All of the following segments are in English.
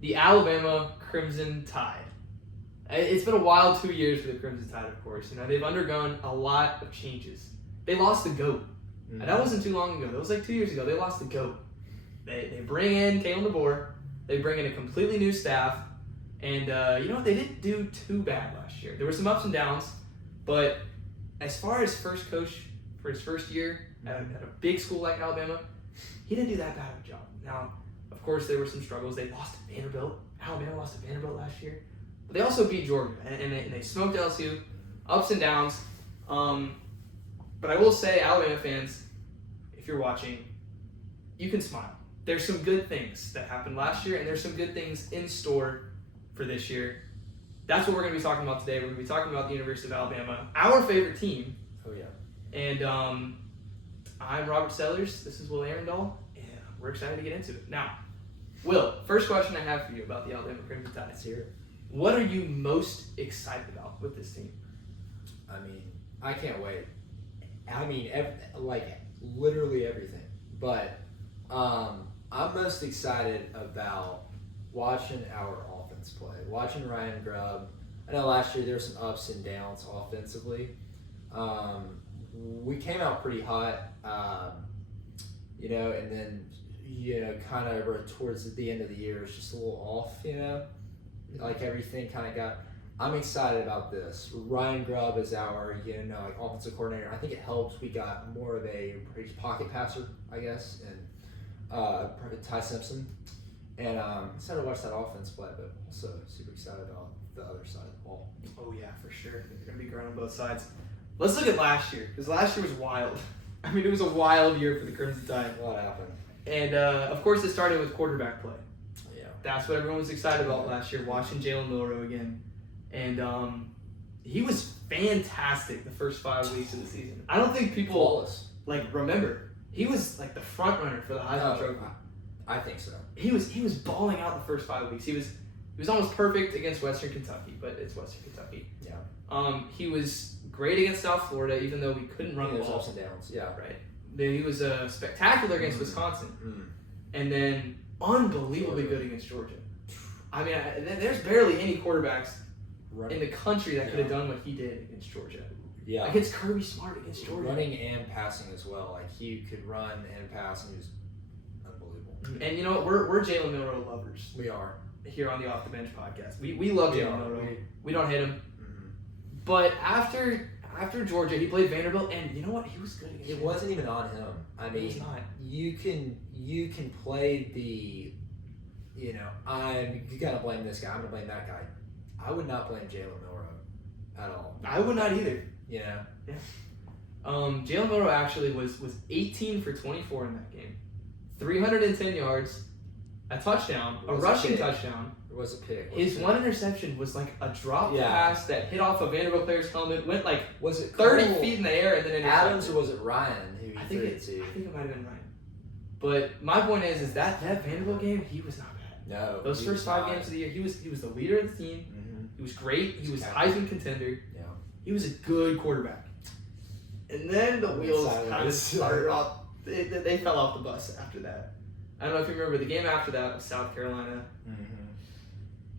the Alabama Crimson Tide. It's been a wild 2 years for the Crimson Tide, of course. They've undergone a lot of changes. They lost the GOAT. And that wasn't too long ago. That was like 2 years ago. They lost the GOAT. They bring in Kalen DeBoer. They bring in a completely new staff. And you know what? They didn't do too bad last year. There were some ups and downs. But as far as first coach for his first year at a big school like Alabama, he didn't do that bad of a job. Now, of course, there were some struggles. They lost to Vanderbilt. Alabama lost to Vanderbilt last year. But they also beat Georgia. And they smoked LSU. Ups and downs. But I will say, Alabama fans, if you're watching, you can smile. There's some good things that happened last year, and there's some good things in store for this year. That's what we're going to be talking about today. We're going to be talking about the University of Alabama, our favorite team. Oh, yeah. And I'm Robert Sellers. This is Will Arundel, and we're excited to get into it. Now, Will, first question I have for you about the Alabama Crimson Tide. Let's hear it. What are you most excited about with this team? I mean, I can't wait. I mean, literally everything. But I'm most excited about watching our offense play, watching Ryan Grubb. I know last year there were some ups and downs offensively. We came out pretty hot, and then, kind of towards the end of the year, it's just a little off, like everything kind of got. I'm excited about this. Ryan Grubb is our, offensive coordinator. I think it helps. We got more of a pocket passer, I guess, and Ty Simpson. And excited to watch that offense play, but also super excited about the other side of the ball. Oh, yeah, for sure. They're going to be growing on both sides. Let's look at last year, because last year was wild. I mean, it was a wild year for the Crimson Tide. What happened? And, of course, it started with quarterback play. Yeah. That's what everyone was excited about last year, watching Jalen Milroe again. And he was fantastic the first 5 weeks of the season. I don't think people remember. He was the front runner for the Heisman Trophy. I think so. He was balling out the first 5 weeks. He was almost perfect against Western Kentucky, but it's Western Kentucky. Yeah. He was great against South Florida, even though we couldn't run the ball. Ups and downs. Yeah. Right. Then he was spectacular against Wisconsin, and then unbelievably good against Georgia. I mean, there's barely any quarterbacks in the country that could have done what he did against Georgia. Yeah. Against Kirby Smart against Georgia. Running and passing as well. Like, he could run and pass, and he was unbelievable. And you know what? We're Jalen Milroe lovers. We are. Here on the Off the Bench podcast. We love Jalen Milroe. We don't hate him. Mm-hmm. But after Georgia, he played Vanderbilt, and you know what? He was good against It wasn't even on him. I mean, it was not. You can play the, you gotta blame this guy. I'm gonna blame that guy. I would not blame Jalen Milroe at all. I would not either. Yeah. Jalen Milroe actually was 18 for 24 in that game, 310 yards, a touchdown, a rushing touchdown. There was a pick. His one interception was like a drop pass that hit off a Vanderbilt player's helmet, went was it 30 feet in the air, and then intercepted. Adams, or was it Ryan who he threw it to? I think it might have been Ryan. But my point is that Vanderbilt game, he was not bad. No. Those first 5 games of the year, he was the leader of the team. Mm-hmm. He was great. He was Heisman contender. Yeah. He was a good quarterback. And then the wheels kind of started off. They fell off the bus after that. I don't know if you remember, the game after that was South Carolina. Mm-hmm.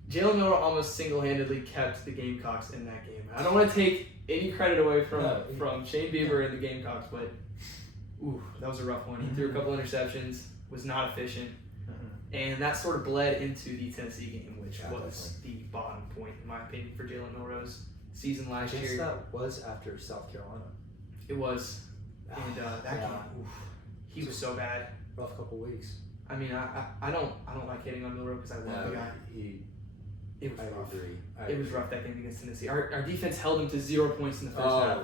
Jalen Milroe almost single-handedly kept the Gamecocks in that game. I don't want to take any credit away from Shane Bieber and the Gamecocks, but that was a rough one. He threw a couple interceptions, was not efficient, and that sort of bled into the Tennessee game, which was the bottom point, in my opinion, for Jalen Milroe's season last year. That was after South Carolina. It was, and that game, he was so bad. Rough couple weeks. I mean, I don't like hitting on Milroe because I love the guy. It was rough. It was rough that game against Tennessee. Our defense held him to 0 points in the first half.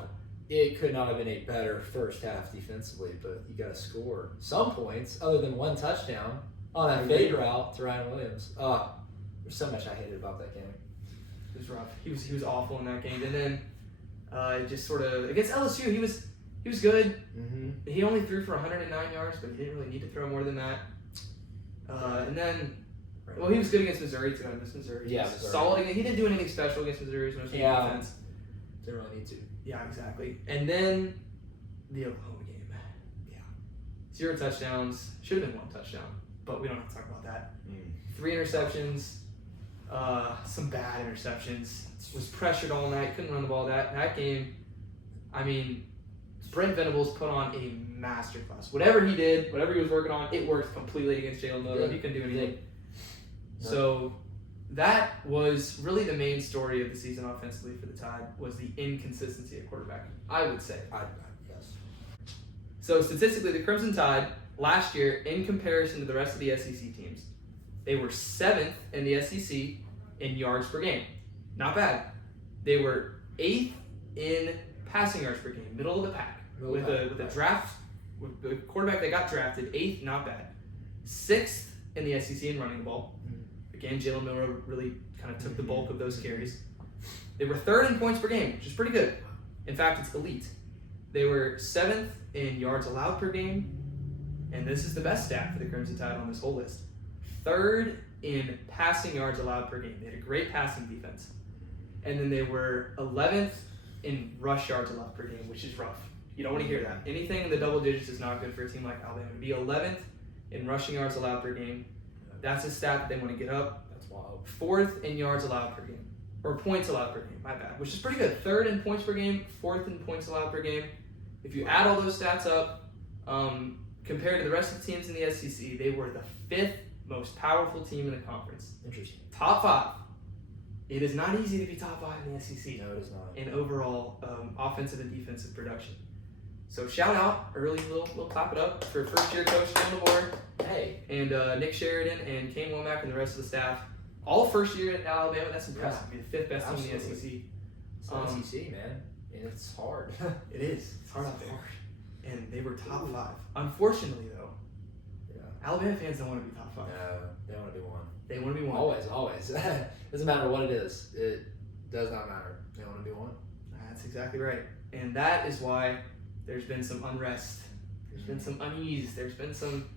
It could not have been a better first half defensively, but you got to score some points other than one touchdown on a fade route to Ryan Williams. There's so much I hated about that game. It was rough. He was awful in that game, and then just sort of against LSU, he was good. Mm-hmm. He only threw for 109 yards, but he didn't really need to throw more than that. And then, he was good against Missouri too. I missed Missouri. Yeah, Missouri. Solid. He didn't do anything special against Missouri. It was mostly defense. Didn't really need to. Yeah, exactly. And then the Oklahoma game. Yeah. 0 touchdowns. Should have been 1 touchdown, but we don't have to talk about that. 3 interceptions, some bad interceptions. Was pressured all night, couldn't run the ball. That game, I mean, Brent Venables put on a masterclass. Whatever he did, whatever he was working on, it worked completely against Jalen Milroe. He couldn't do anything. Yeah. So that was really the main story of the season offensively for the Tide, was the inconsistency at quarterback, I would say. Yes. So statistically, the Crimson Tide last year, in comparison to the rest of the SEC teams, they were 7th in the SEC in yards per game. Not bad. They were 8th in passing yards per game, middle of the pack. With a draft, with the quarterback that got drafted, 8th, not bad. 6th in the SEC in running the ball. Again, Jalen Milroe really kind of took the bulk of those carries. They were 3rd in points per game, which is pretty good. In fact, it's elite. They were 7th in yards allowed per game, and this is the best stat for the Crimson Tide on this whole list. 3rd in passing yards allowed per game. They had a great passing defense. And then they were 11th in rush yards allowed per game, which is rough. You don't want to hear that. Anything in the double digits is not good for a team like Alabama. To be 11th in rushing yards allowed per game, that's a stat that they want to get up. That's wild. 4th in yards allowed per game, or points allowed per game, my bad, which is pretty good. 3rd in points per game, 4th in points allowed per game. If you add all those stats up, compared to the rest of the teams in the SEC, they were the 5th most powerful team in the conference. Interesting. Top 5. It is not easy to be top 5 in the SEC. No, it is not. In overall offensive and defensive production. So shout out, early little clap it up for first year coach on the board. Hey. And Nick Sheridan and Kane Womack and the rest of the staff. All first year at Alabama, that's impressive. Yeah. Be the 5th best team in the SEC. It's the SEC, man. And it's hard. It is. It's hard out there. And they were top 5. Unfortunately, though, Alabama fans don't want to be top 5. No, they want to be 1. They want to be 1. Always. Doesn't matter what it is. It does not matter. They want to be 1. That's exactly right. And that is why there's been some unrest. There's been some unease. There's been some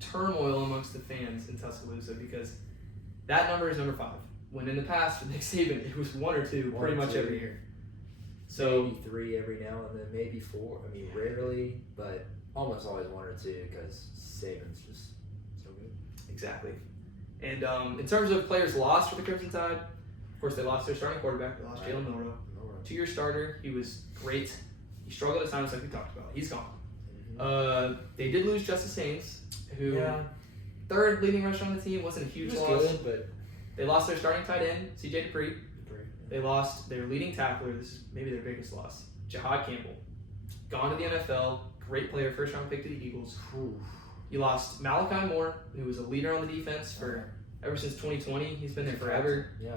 turmoil amongst the fans in Tuscaloosa, because that number is number 5. When in the past for Nick Saban, it was 1 or 2 pretty much every year. So maybe 3 every now and then, maybe 4. I mean, rarely, but almost always 1 or 2, because Saban's just so good. Exactly. And in terms of players lost for the Crimson Tide, of course they lost their starting quarterback. They lost Jalen Milroe. 2-year starter. He was great. He struggled at times, like we talked about. He's gone. They did lose Justice Haynes, who 3rd leading rusher on the team. Wasn't a huge loss. Good, but they lost their starting tight end, C.J. Dupree. They lost their leading tackler. This is maybe their biggest loss. Jahad Campbell. Gone to the NFL. Great player. First round pick to the Eagles. You lost Malachi Moore, who was a leader on the defense for ever since 2020. He's been there forever. Yeah.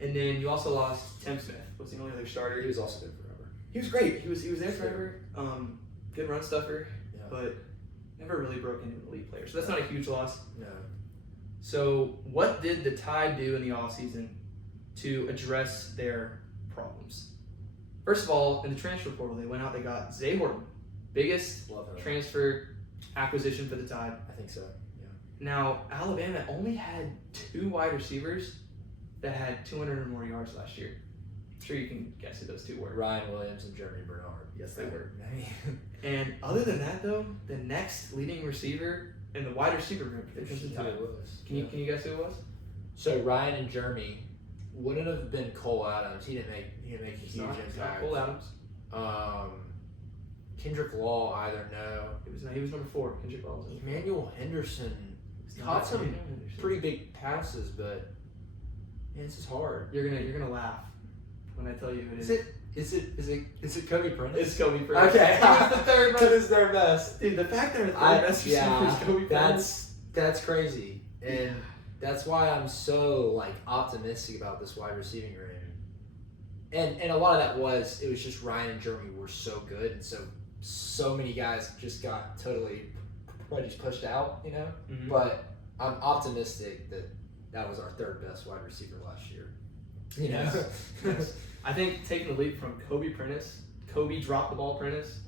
And then you also lost Tim Smith. Was the only other starter. He was also good forever. He was great. He was there forever. Good run stuffer, but never really broke into an elite player. So that's not a huge loss. No. So what did the Tide do in the offseason to address their problems? First of all, in the transfer portal, they went out, they got Zay Horton. Biggest transfer acquisition for the Tide. I think so, yeah. Now, Alabama only had 2 wide receivers that had 200 or more yards last year. I'm sure you can guess who those 2 were. Ryan Williams and Jeremy Bernard. Yes, they were. And other than that, though, the next leading receiver in the wide receiver group for the Crimson Tide. Can you guess who it was? So Ryan and Jeremy wouldn't have been Cole Adams. He didn't make a huge impact. Cole Adams. Kendrick Law, either no. He was number 4. Kendrick Law was Emmanuel Henderson caught some pretty big passes, but this is hard. You're gonna laugh when I tell you who it is. Is it Kobe Prentice? It's Kobe Prentice. Okay. He was the 3rd best. That is their best. Dude, the fact that our 3rd best receiver is Kobe Prentice. That's crazy. And that's why I'm so optimistic about this wide receiving room. And a lot of that was just Ryan and Jeremy were so good, and so many guys just got totally just pushed out, Mm-hmm. But I'm optimistic that was our 3rd best wide receiver last year. Yes. I think taking the leap from Kobe Prentice, Kobe dropped the ball Prentice,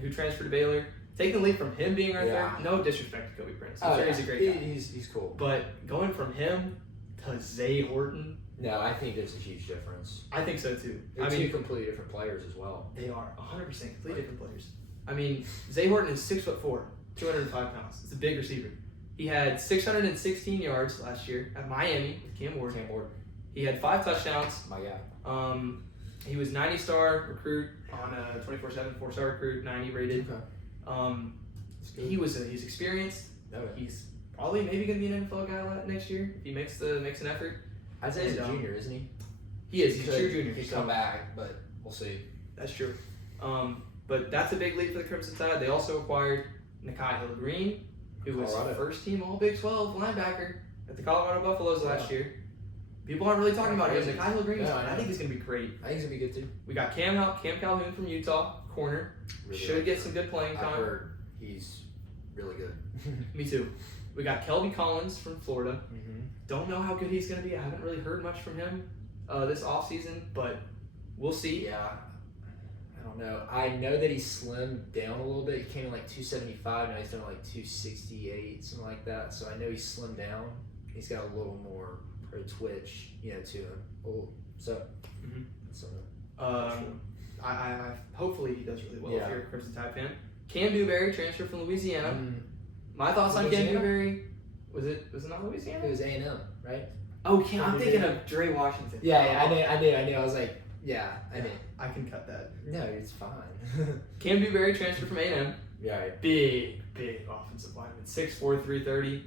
who transferred to Baylor. Taking the leap from him being our 3rd, no disrespect to Kobe Prentice. I'm sure he's a great guy. He's cool. But going from him to Zay Horton. No, I think there's a huge difference. I think so too. They're 2 completely different players as well. They are 100% completely different players. I mean, Zay Horton is 6'4", 205 pounds. It's a big receiver. He had 616 yards last year at Miami with Cam Ward. Cam Ward, He had 5 touchdowns. my guy. He was 90-star recruit on a 24/7 4-star recruit, 90 rated. Okay. He's experienced. No, He's probably maybe gonna be an NFL guy next year if he makes an effort. I'd say he's a And, junior, isn't he? He is. He's a Could- true junior. He could so come back, but we'll see. That's true. But that's a big leap for the Crimson Tide. They also acquired Nikhai Hill-Green, who was Colorado. first team All Big 12 linebacker at the Colorado Buffaloes last year. People aren't really talking about him. Crazy. Nikhai Hill-Green, Yeah, I know. I think he's going to be great. I think he's gonna be good too. We got Cam Calhoun from Utah, corner. Really Should like get him. some good playing I've time. heard he's really good. Me too. We got Kelby Collins from Florida. Mm-hmm. Don't know how good he's going to be. I haven't really heard much from him this offseason, but we'll see. Yeah, I don't know. I know that he slimmed down a little bit. He came in like 275. Now he's done like 268, something like that. So I know he slimmed down. He's got a little more pro twitch, to him. So, Mhm. so I hopefully he does really well Yeah. if you're a Crimson Tide fan. Cam Newberry transferred from Louisiana. My thoughts on Cam Louisiana? Newberry? Was it not Louisiana? it was A&M, right? Oh, Cam, I'm Cam thinking Newberry. of Dre Washington. Yeah, I knew. I was like, yeah, I knew. I can cut that. No, it's fine. Cam Newberry transferred from A&M. yeah, right. Big offensive lineman. 6'4", 330.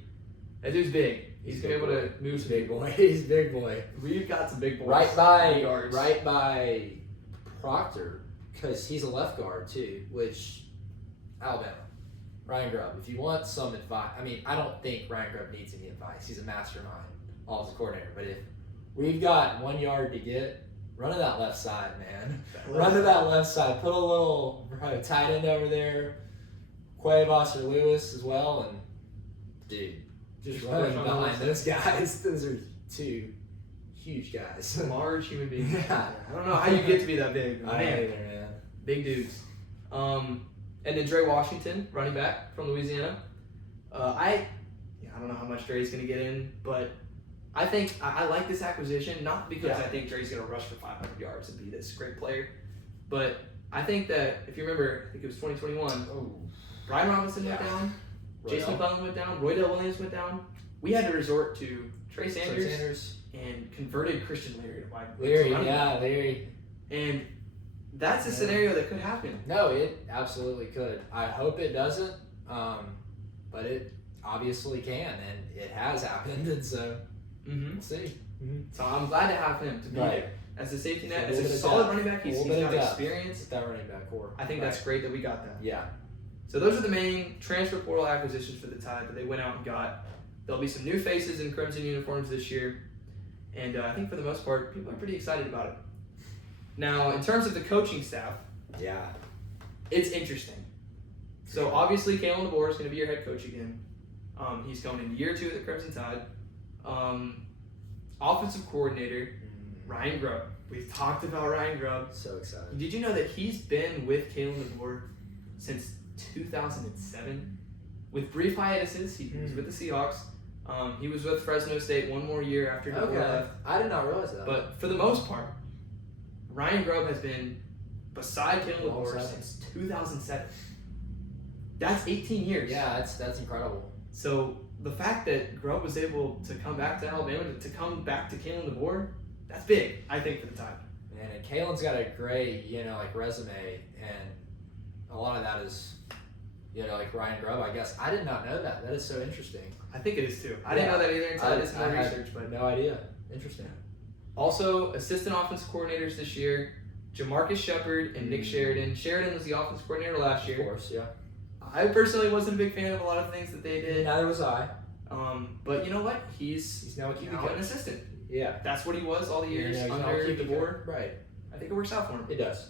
That dude's big. He's gonna be able to move He's some big people. boy. He's big boy. We've got some big boys. Right by yards. Proctor, because he's a left guard too, which Alabama. Ryan Grubb. If you want some advice, I don't think Ryan Grubb needs any advice. He's a mastermind, offensive coordinator. But if we've got 1 yard to get, run to that left side, man. Run to that left side. Put a little tight end over there, Cuevas or Lewis as well, and dude, just Just run push on behind those. those guys. Those are two huge guys. Large human beings. Yeah. I don't know how you get to be that big. I Man. ain't either, man. Big dudes. And then Dre Washington, running back from Louisiana. I don't know how much Dre's going to get in, but I think I like this acquisition, not because Yeah. I think Dre's going to rush for 500 yards and be this great player, but I think that, if you remember, I think it was 2021, Oh, Brian Robinson went Yeah. down, Jason Royale. McClellan went down, Roydell Williams went down. We had to resort to Trey Trey Sanders, Sanders. and converted Christian Leary to wide Leary, running back. yeah, Leary. And that's a Yeah. scenario that could happen. No, it absolutely could. I hope it doesn't, but it obviously can, and it has happened, and so Mm-hmm. we'll see. So I'm glad to have him to be Right. there as a safety net, A as little a bit of solid depth. running back. He's A little bit got of depth. experience. With that running back core. I think Right. that's great that we got that. Yeah. So those are the main transfer portal acquisitions for the Tide that they went out and got. There'll be some new faces in Crimson uniforms this year, and I think for the most part, people are pretty excited about it. Now, in terms of the coaching staff, Yeah. it's interesting. So obviously, Kalen DeBoer is going to be your head coach again. He's going into year 2 at the Crimson Tide. Offensive coordinator Ryan Grubb. We've talked about Ryan Grubb. So excited. Did you know that he's been with Kalen DeBoer since 2007? With brief hiatuses, he was with the Seahawks. He was with Fresno State one more year after DeBoer Okay. left. I did not realize that. But for the most part, Ryan Grubb has been beside Kalen Long DeBoer time. since 2007. That's 18 years. yeah, that's incredible. So the fact that Grubb was able to come back to Alabama, to come back to Kalen DeBoer, that's big, I think, for the Tide. Man, and Kalen's got a great, resume, and a lot of that is, like Ryan Grubb, I guess. I did not know that. That is so interesting. I think it is too. I didn't know that either until I did some more had research. But no idea. Interesting. also, assistant offensive coordinators this year, Jamarcus Shepard and Nick Sheridan. Sheridan was the offensive coordinator last Of year. course, yeah. I personally wasn't a big fan of a lot of things that they did. Neither was I. But you know what? He's He's now a QB now an coach. assistant. Yeah. That's what he was all the years he's now a under QB DeBoer. coach. Right. I think it works out for him. It does.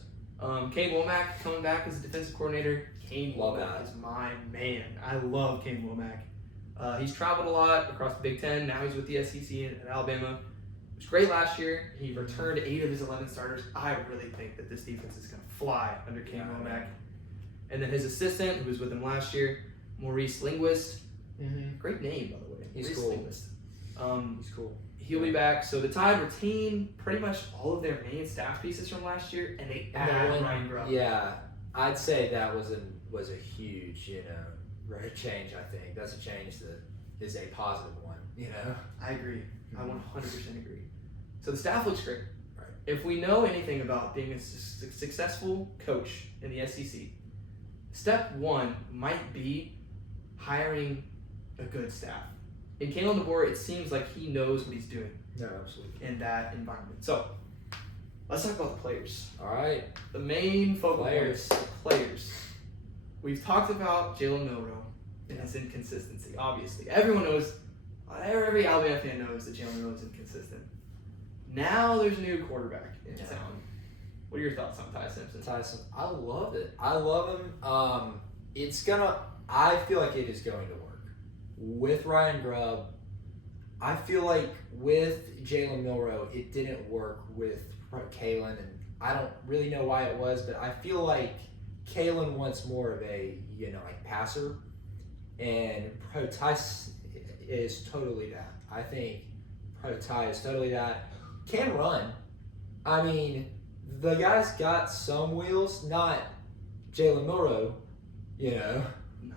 Kane Womack coming back as a defensive coordinator. Kane Love Womack that. is my man. I love Kane Womack. He's traveled a lot across the Big Ten. Now he's with the SEC at Alabama. It was great last year. He returned 8 of his 11 starters. I really think that this defense is going to fly under Kane Yeah, Womack. And then his assistant, who was with him last year, Maurice Linguist. Mm-hmm. Great name, by the way. He's Maurice cool. Linguist. He's cool. He'll be back. So the Tide retain pretty much all of their main staff pieces from last year, and they add Ryan Grubb. Yeah, I'd say that was a huge, right change. I think that's a change that is a positive one. You know. I agree. I 100% agree. So the staff looks great. Right. If we know anything about being a successful coach in the SEC, step one might be hiring a good staff. In Kalen DeBoer, it seems like he knows what he's doing No, absolutely. in that environment. So let's talk about the players. All right. The main focal Players. points, the players. We've talked about Jalen Milroe and his inconsistency. Obviously, everyone knows. Every Alabama fan knows that Jalen Milroe is inconsistent. Now there's a new quarterback in town. What are your thoughts on Ty Simpson? Tyson, I love it. I love him. I feel like it is going to work. With Ryan Grubb, I feel like with Jalen Milroe, it didn't work with Kalen, and I don't really know why it was, but I feel like Kalen wants more of a, passer, and Pro Ty is totally that. I think Pro Ty is totally that. Can run. I mean, the guy's got some wheels, not Jalen Milroe,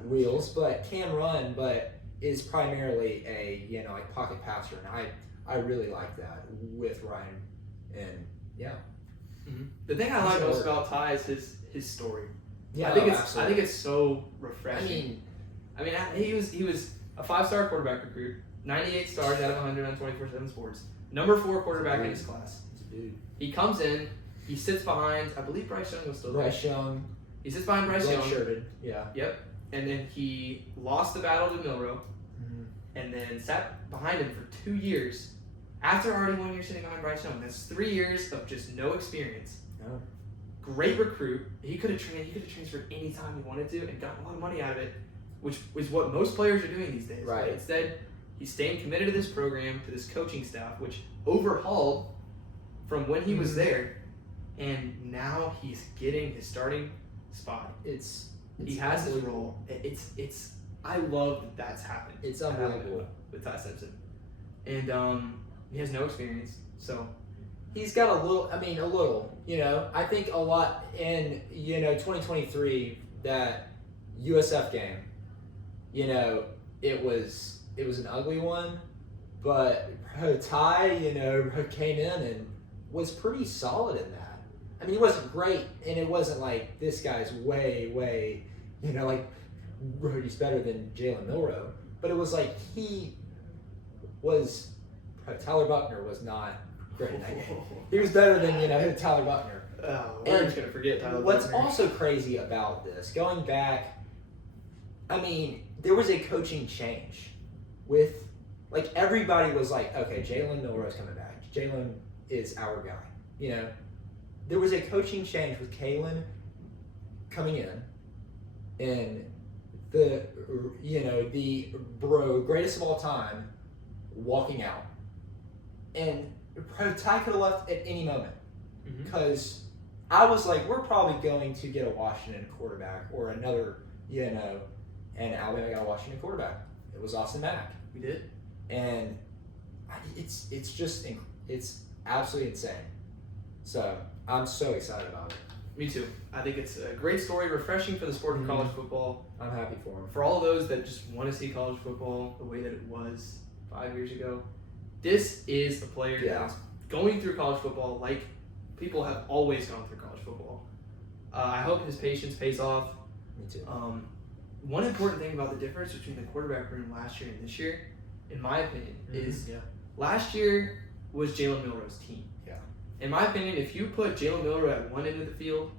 wheels, but can run, but is primarily a, pocket passer. And I really like that with Ryan. And yeah. Mm-hmm. The thing I like most about Ty is his story. Yeah, I think it's so refreshing. I mean, he was a 5-star quarterback recruit, 98 stars out of 100 on 24/7 Sports, number 4 quarterback in his class. Dude. He comes in, he sits behind, I believe Bryce Young was still there. Bryce Young. He sits behind Bryce Young. Shirted. Yeah. Yep. And then he lost the battle to Milroe, Mm-hmm. and then sat behind him for 2 years. After already 1 year sitting behind Bryce Young, that's 3 years of just no experience. No. Great recruit. He could have transferred anytime he wanted to and gotten a lot of money out of it, which is what most players are doing these days. Right. Instead, he's staying committed to this program, to this coaching staff, which overhauled from when he was there, and now he's getting his starting spot. He has his role. It's I love that that's happened. It's unbelievable with Ty Simpson, and he has no experience, so he's got a little. I think a lot in 2023, that USF game. It was an ugly one, but Ty came in and was pretty solid in that. I mean, he wasn't great, and it wasn't like this guy's way, he's better than Jalen Milroe. But it was like Tyler Buckner was not great in that game. He was better than Tyler Buckner. Oh, we're just gonna forget Tyler What's Buckner. also crazy about this, going back, there was a coaching change with, everybody was like, okay, Jalen Milroe's coming back. Jalen is our guy. There was a coaching change with Kalen coming in, and the greatest of all time walking out, and Ty could have left at any moment, because I was like, we're probably going to get a Washington quarterback or another, and Alabama got a Washington quarterback. It was Austin Mack. We did, and it's absolutely insane. So I'm so excited about it. Me too. I think it's a great story, refreshing for the sport of college football. I'm happy for him. For all those that just want to see college football the way that it was 5 years ago, this is a player that's going through college football like people have always gone through college football. I hope his patience pays off. Me too. One important thing about the difference between the quarterback room last year and this year, in my opinion, is last year was Jalen Milroe's team. Yeah. In my opinion, if you put Jalen Milroe at one end of the field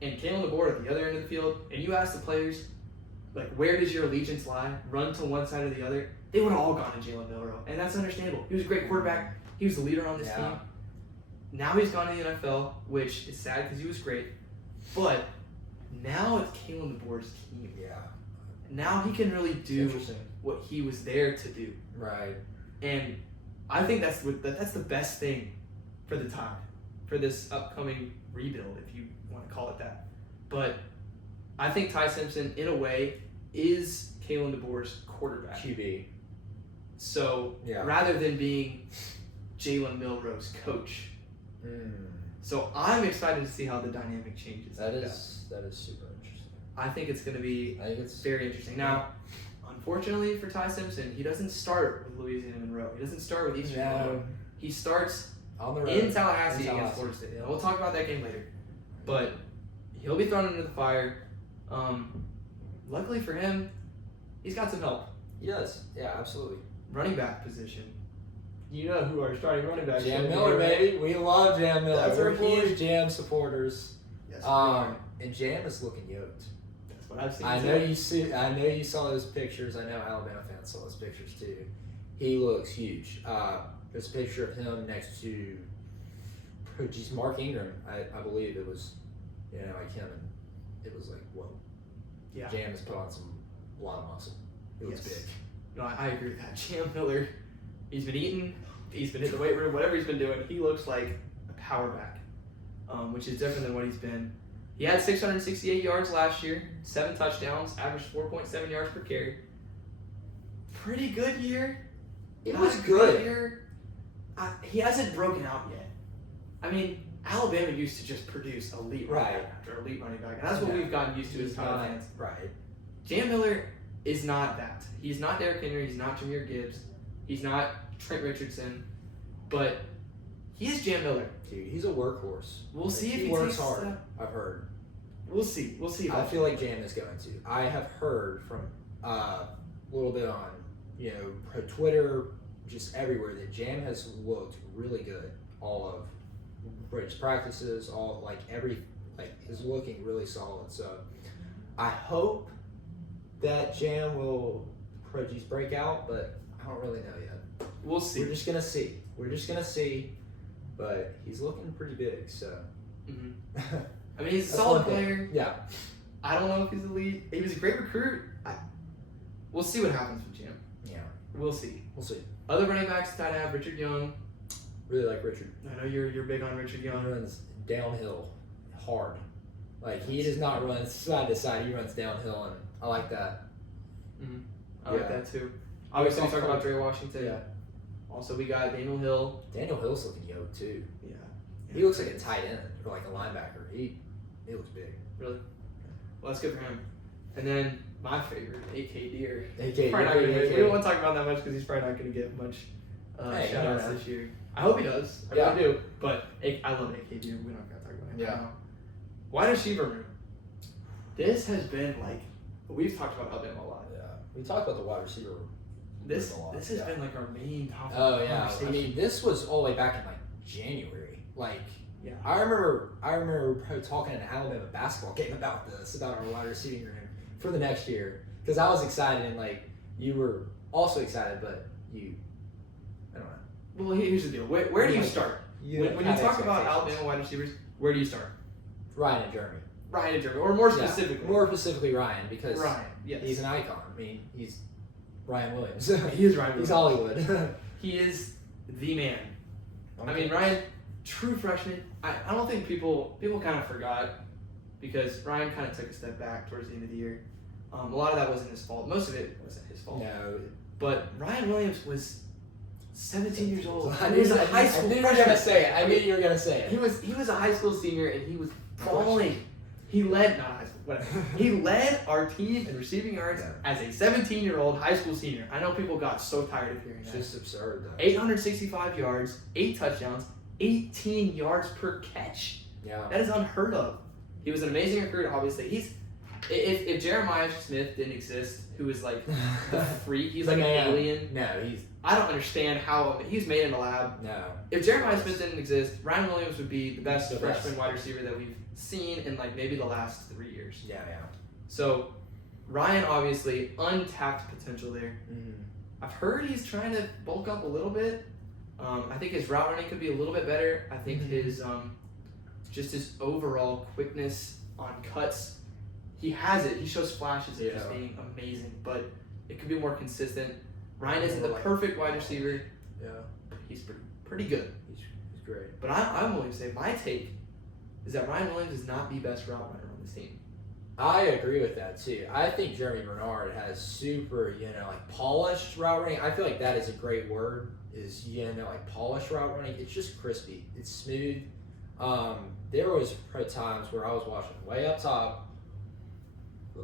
and Kalen DeBoer at the other end of the field, and you ask the players, where does your allegiance lie? Run to one side or the other. They would have all gone to Jalen Milroe, and that's understandable. He was a great quarterback. He was the leader on this team. Now he's gone to the NFL, which is sad because he was great. But now it's Kalen DeBoer's team. Yeah. Now he can really do what he was there to do. Right. And I think that's the best thing for the Tide, for this upcoming rebuild, if you want to call it that. But I think Ty Simpson, in a way, is Kalen DeBoer's quarterback. QB. So rather than being Jalen Milroe's coach. So I'm excited to see how the dynamic changes. That is super interesting. I think it's going to be very interesting. Now, unfortunately for Ty Simpson, he doesn't start with Louisiana Monroe. He doesn't start with Eastern Illinois. He starts on the road in Tallahassee against Florida State. Yeah. We'll talk about that game later. But he'll be thrown into the fire. Luckily for him, he's got some help. He does. Yeah, absolutely. Running back position. You know who our starting running back is. Jam Miller, baby. We love Jam Miller. That's our We're boy. huge Jam supporters. Yes, And Jam is looking yoked. that's what I've seen. I know you saw those pictures. I know Alabama fans saw those pictures too. He looks huge. There's a picture of him next to Mark Ingram. I believe it was, like him, and it was like, whoa. Yeah. Jam has put on a lot of muscle. He looks Yes. big. No, I agree with that. Jam Miller, he's been eating, he's been hitting the weight room, whatever he's been doing, he looks like a power back, which is different than what he's been. He had 668 yards last year, 7 touchdowns, averaged 4.7 yards per carry. Pretty good year. It Not was a good. great year. He hasn't broken out yet. I mean, Alabama used to just produce elite running Right. back after elite running back, and that's what Yeah. we've gotten used to as He's Tyler not- fans. Right. Jam Miller is not that. He's not Derrick Henry. He's not Jahmyr Gibbs. He's not Trent Richardson. But he is Jam Miller. Dude, he's a workhorse. We'll see if he he works takes a hard. step. I've heard. We'll see. We'll see. I feel like Jam is going to. I have heard from a little bit on, Twitter, just everywhere, that Jam has looked really good. All of Bridge practices, is looking really solid. So I hope that Jam will produce breakout, but I don't really know yet. We'll see. We're just gonna see. But he's looking pretty big. So. Mhm. I mean, he's a That's solid one thing. player. Yeah. I don't know if he's elite. He was a great recruit. We'll see what happens with Jam. Yeah. We'll see. We'll see. Other running backs that I have, Richard Young. Really like Richard. I know you're big on Richard He Young. runs downhill hard. Like, he does not run side to side. He runs downhill, and I like that. I like Yeah. that too. Obviously, we Soft talked about coverage. Dre Washington. Yeah. Also, we got Daniel Hill. Daniel Hill's looking yoked, too. Yeah. He looks like a tight end or like a linebacker. He looks big. Well, that's good for him. And then my favorite, AK Deer. AK, Probably not gonna AK. we don't want to talk about that much because he's probably not going to get much Hey, shout outs yeah. this year. I hope he does. I Yeah. really do. But I love AK Deer. We're not going to talk about him Yeah. right now. Wide receiver room. This has been we've talked about Alabama a lot. Yeah. We talked about the wide receiver. This a lot, has yeah. been our main topic. Oh, of yeah. I conversation. mean, this was all the way back in January. Yeah. I remember probably talking in an Alabama basketball game about our wide receiving room for the next year. Because I was excited, and you were also excited, but I don't know. Well, here's the deal. Where do you start? You When you had talk about expectations. Alabama wide receivers, where do you start? Ryan and Jeremy. Ryan and Jeremy, or more Yeah, specifically, more specifically Ryan, because Ryan. Yes, he's an icon. I mean, he's Ryan Williams. he is Ryan. He's Williams. Hollywood. He is the man. I mean, Ryan, true freshman. I don't think people kind of forgot because Ryan kind of took a step back towards the end of the year. A lot of that wasn't his fault. Most of it wasn't his fault. No. But Ryan Williams was 17 years old. I He knew was you a high school were gonna freshman. say it. I knew you were gonna say He it. was a high school senior and he was balling. He led not high school, whatever. He led our team in receiving yards Yeah. as a 17-year-old high school senior. I know people got so tired of hearing It's that. just absurd, though. 865 yards, 8 touchdowns, 18 yards per catch. Yeah. That is unheard of. He was an amazing recruit. Obviously, if Jeremiah Smith didn't exist, who was like the freak, he's like an Man. alien. No, he's I don't understand how he's made in a lab. no. If Jeremiah Smith didn't exist, Ryan Williams would be the best The freshman best. wide receiver that we've seen in maybe the last 3 years. Yeah, yeah. So Ryan obviously untapped potential there. Mm-hmm. I've heard he's trying to bulk up a little bit. I think his route running could be a little bit better. I think his just his overall quickness on cuts, he has it. He shows flashes of just Yeah. being amazing, but it could be more consistent. Ryan isn't the More like- perfect wide receiver, Yeah, but he's pretty good. he's great. But I'm willing to say my take is that Ryan Williams is not the best route runner on this team. I agree with that too. I think Jeremy Bernard has super, polished route running. I feel like that is a great word. Is polished route running. It's just crispy. It's smooth. There was times where I was watching way up top,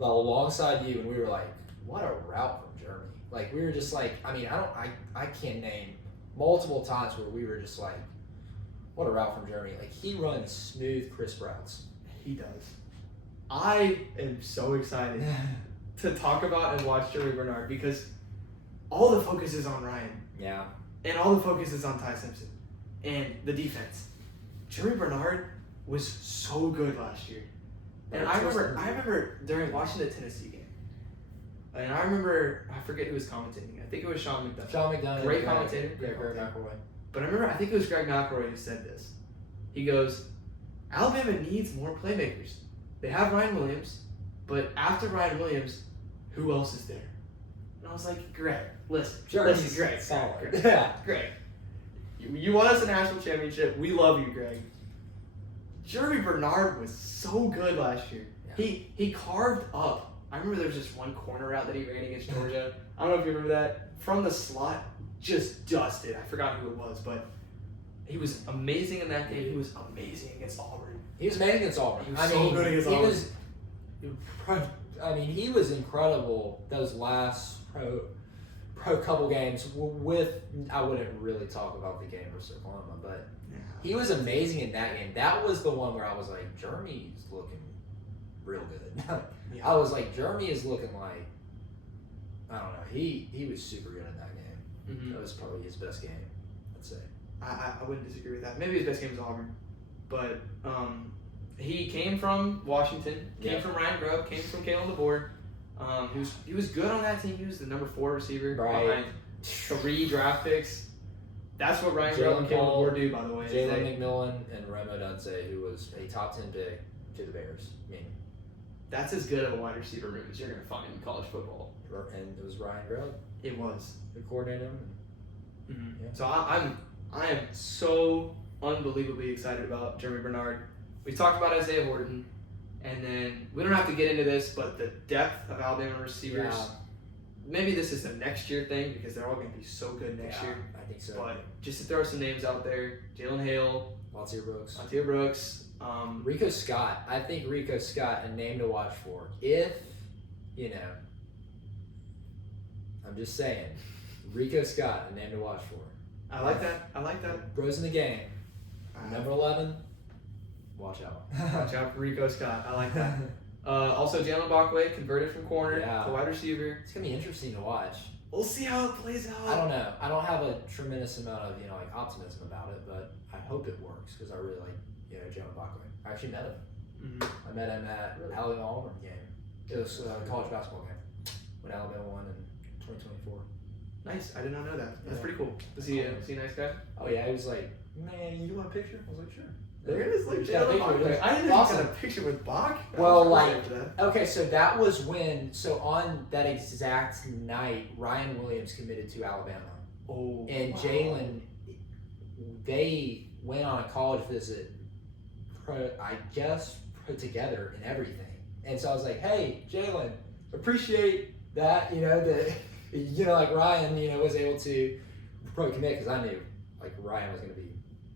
alongside you, and we were like, what a route from Germany. Like, we were just like, I mean, I can't name multiple times where we were just like, what a route from Germany. Like, he runs smooth, crisp routes. He does. I am so excited to talk about and watch Jeremy Bernard because all the focus is on Ryan. Yeah. And all the focus is on Ty Simpson and the defense. Jeremy Bernard was so good last year. And I remember during watching the Tennessee game, and I forget who was commentating. I think it was Sean McDonough. Sean McDonough. Great commentator. Greg McElroy. But I remember, I think it was Greg McElroy who said this. He goes, Alabama needs more playmakers. They have Ryan Williams, but after Ryan Williams, who else is there? And I was like, Greg, listen, Greg. Solid. Greg. Yeah. Greg. You won us a national championship. We love you, Greg. Jeremy Bernard was so good last year. Yeah. He carved up. I remember there was just one corner route that he ran against Georgia. I don't know if you remember that. From the slot, just dusted. I forgot who it was, but he was amazing in that game. He was amazing against Auburn. He was amazing against Auburn. He was so good against Auburn. He was incredible those last pro couple games with, I wouldn't really talk about the game versus Oklahoma, but he was amazing in that game. That was the one where I was like, Jeremy's looking real good. I was like, Jeremy is looking like, I don't know, he was super good in that game. Mm-hmm. That was probably his best game, I'd say. I wouldn't disagree with that. Maybe his best game was Auburn, but he came from Washington, came from Ryan Grubb, came from Kalen DeBoer. He was good on that team. He was the number 4 receiver behind 3 draft picks. That's what Ryan Grubb and Kalen DeBoer do, by the way. Jalen McMillan and Rome Odunze, who was a top 10 pick to the Bears. I mean, that's as good of a wide receiver room as you're going to find in college football. And it was Ryan Grubb. It was. Who coordinated him. Mm-hmm. Yeah. So I am so unbelievably excited about Jeremy Bernard. We talked about Isaiah Horton, and then we don't have to get into this, but the depth of Alabama receivers. Yeah. Maybe this is a next year thing because they're all going to be so good next year. I think so. But just to throw some names out there, Jalen Hale, Lontae Brooks. Rico Scott. I think Rico Scott, a name to watch for. If, I'm just saying, Rico Scott, a name to watch for. I like that. Bros in the game. Number 11, watch out. Watch out for Rico Scott. I like that. Also, Jalen Bachway converted from corner to wide receiver. It's going to be interesting to watch. We'll see how it plays out. I don't know. I don't have a tremendous amount of optimism about it, but I hope it works because I really like Jalen Bachway. I actually met him. Mm-hmm. I met him at Alabama Auburn game. It was a college basketball game when Alabama won in 2024. Nice. I did not know that. That's pretty cool. Was he a nice guy? Oh yeah, he was like, man, you want a picture? I was like, sure. There it is, like Jalen Bachway. I didn't Awesome. get a picture with Bach. Well, okay, so that was when, on that exact night, Ryan Williams committed to Alabama. Oh. And wow. Jalen, they went on a college visit, put together and everything. And so I was like, hey, Jalen, appreciate that, like Ryan, was able to pro commit because I knew, Ryan was going to be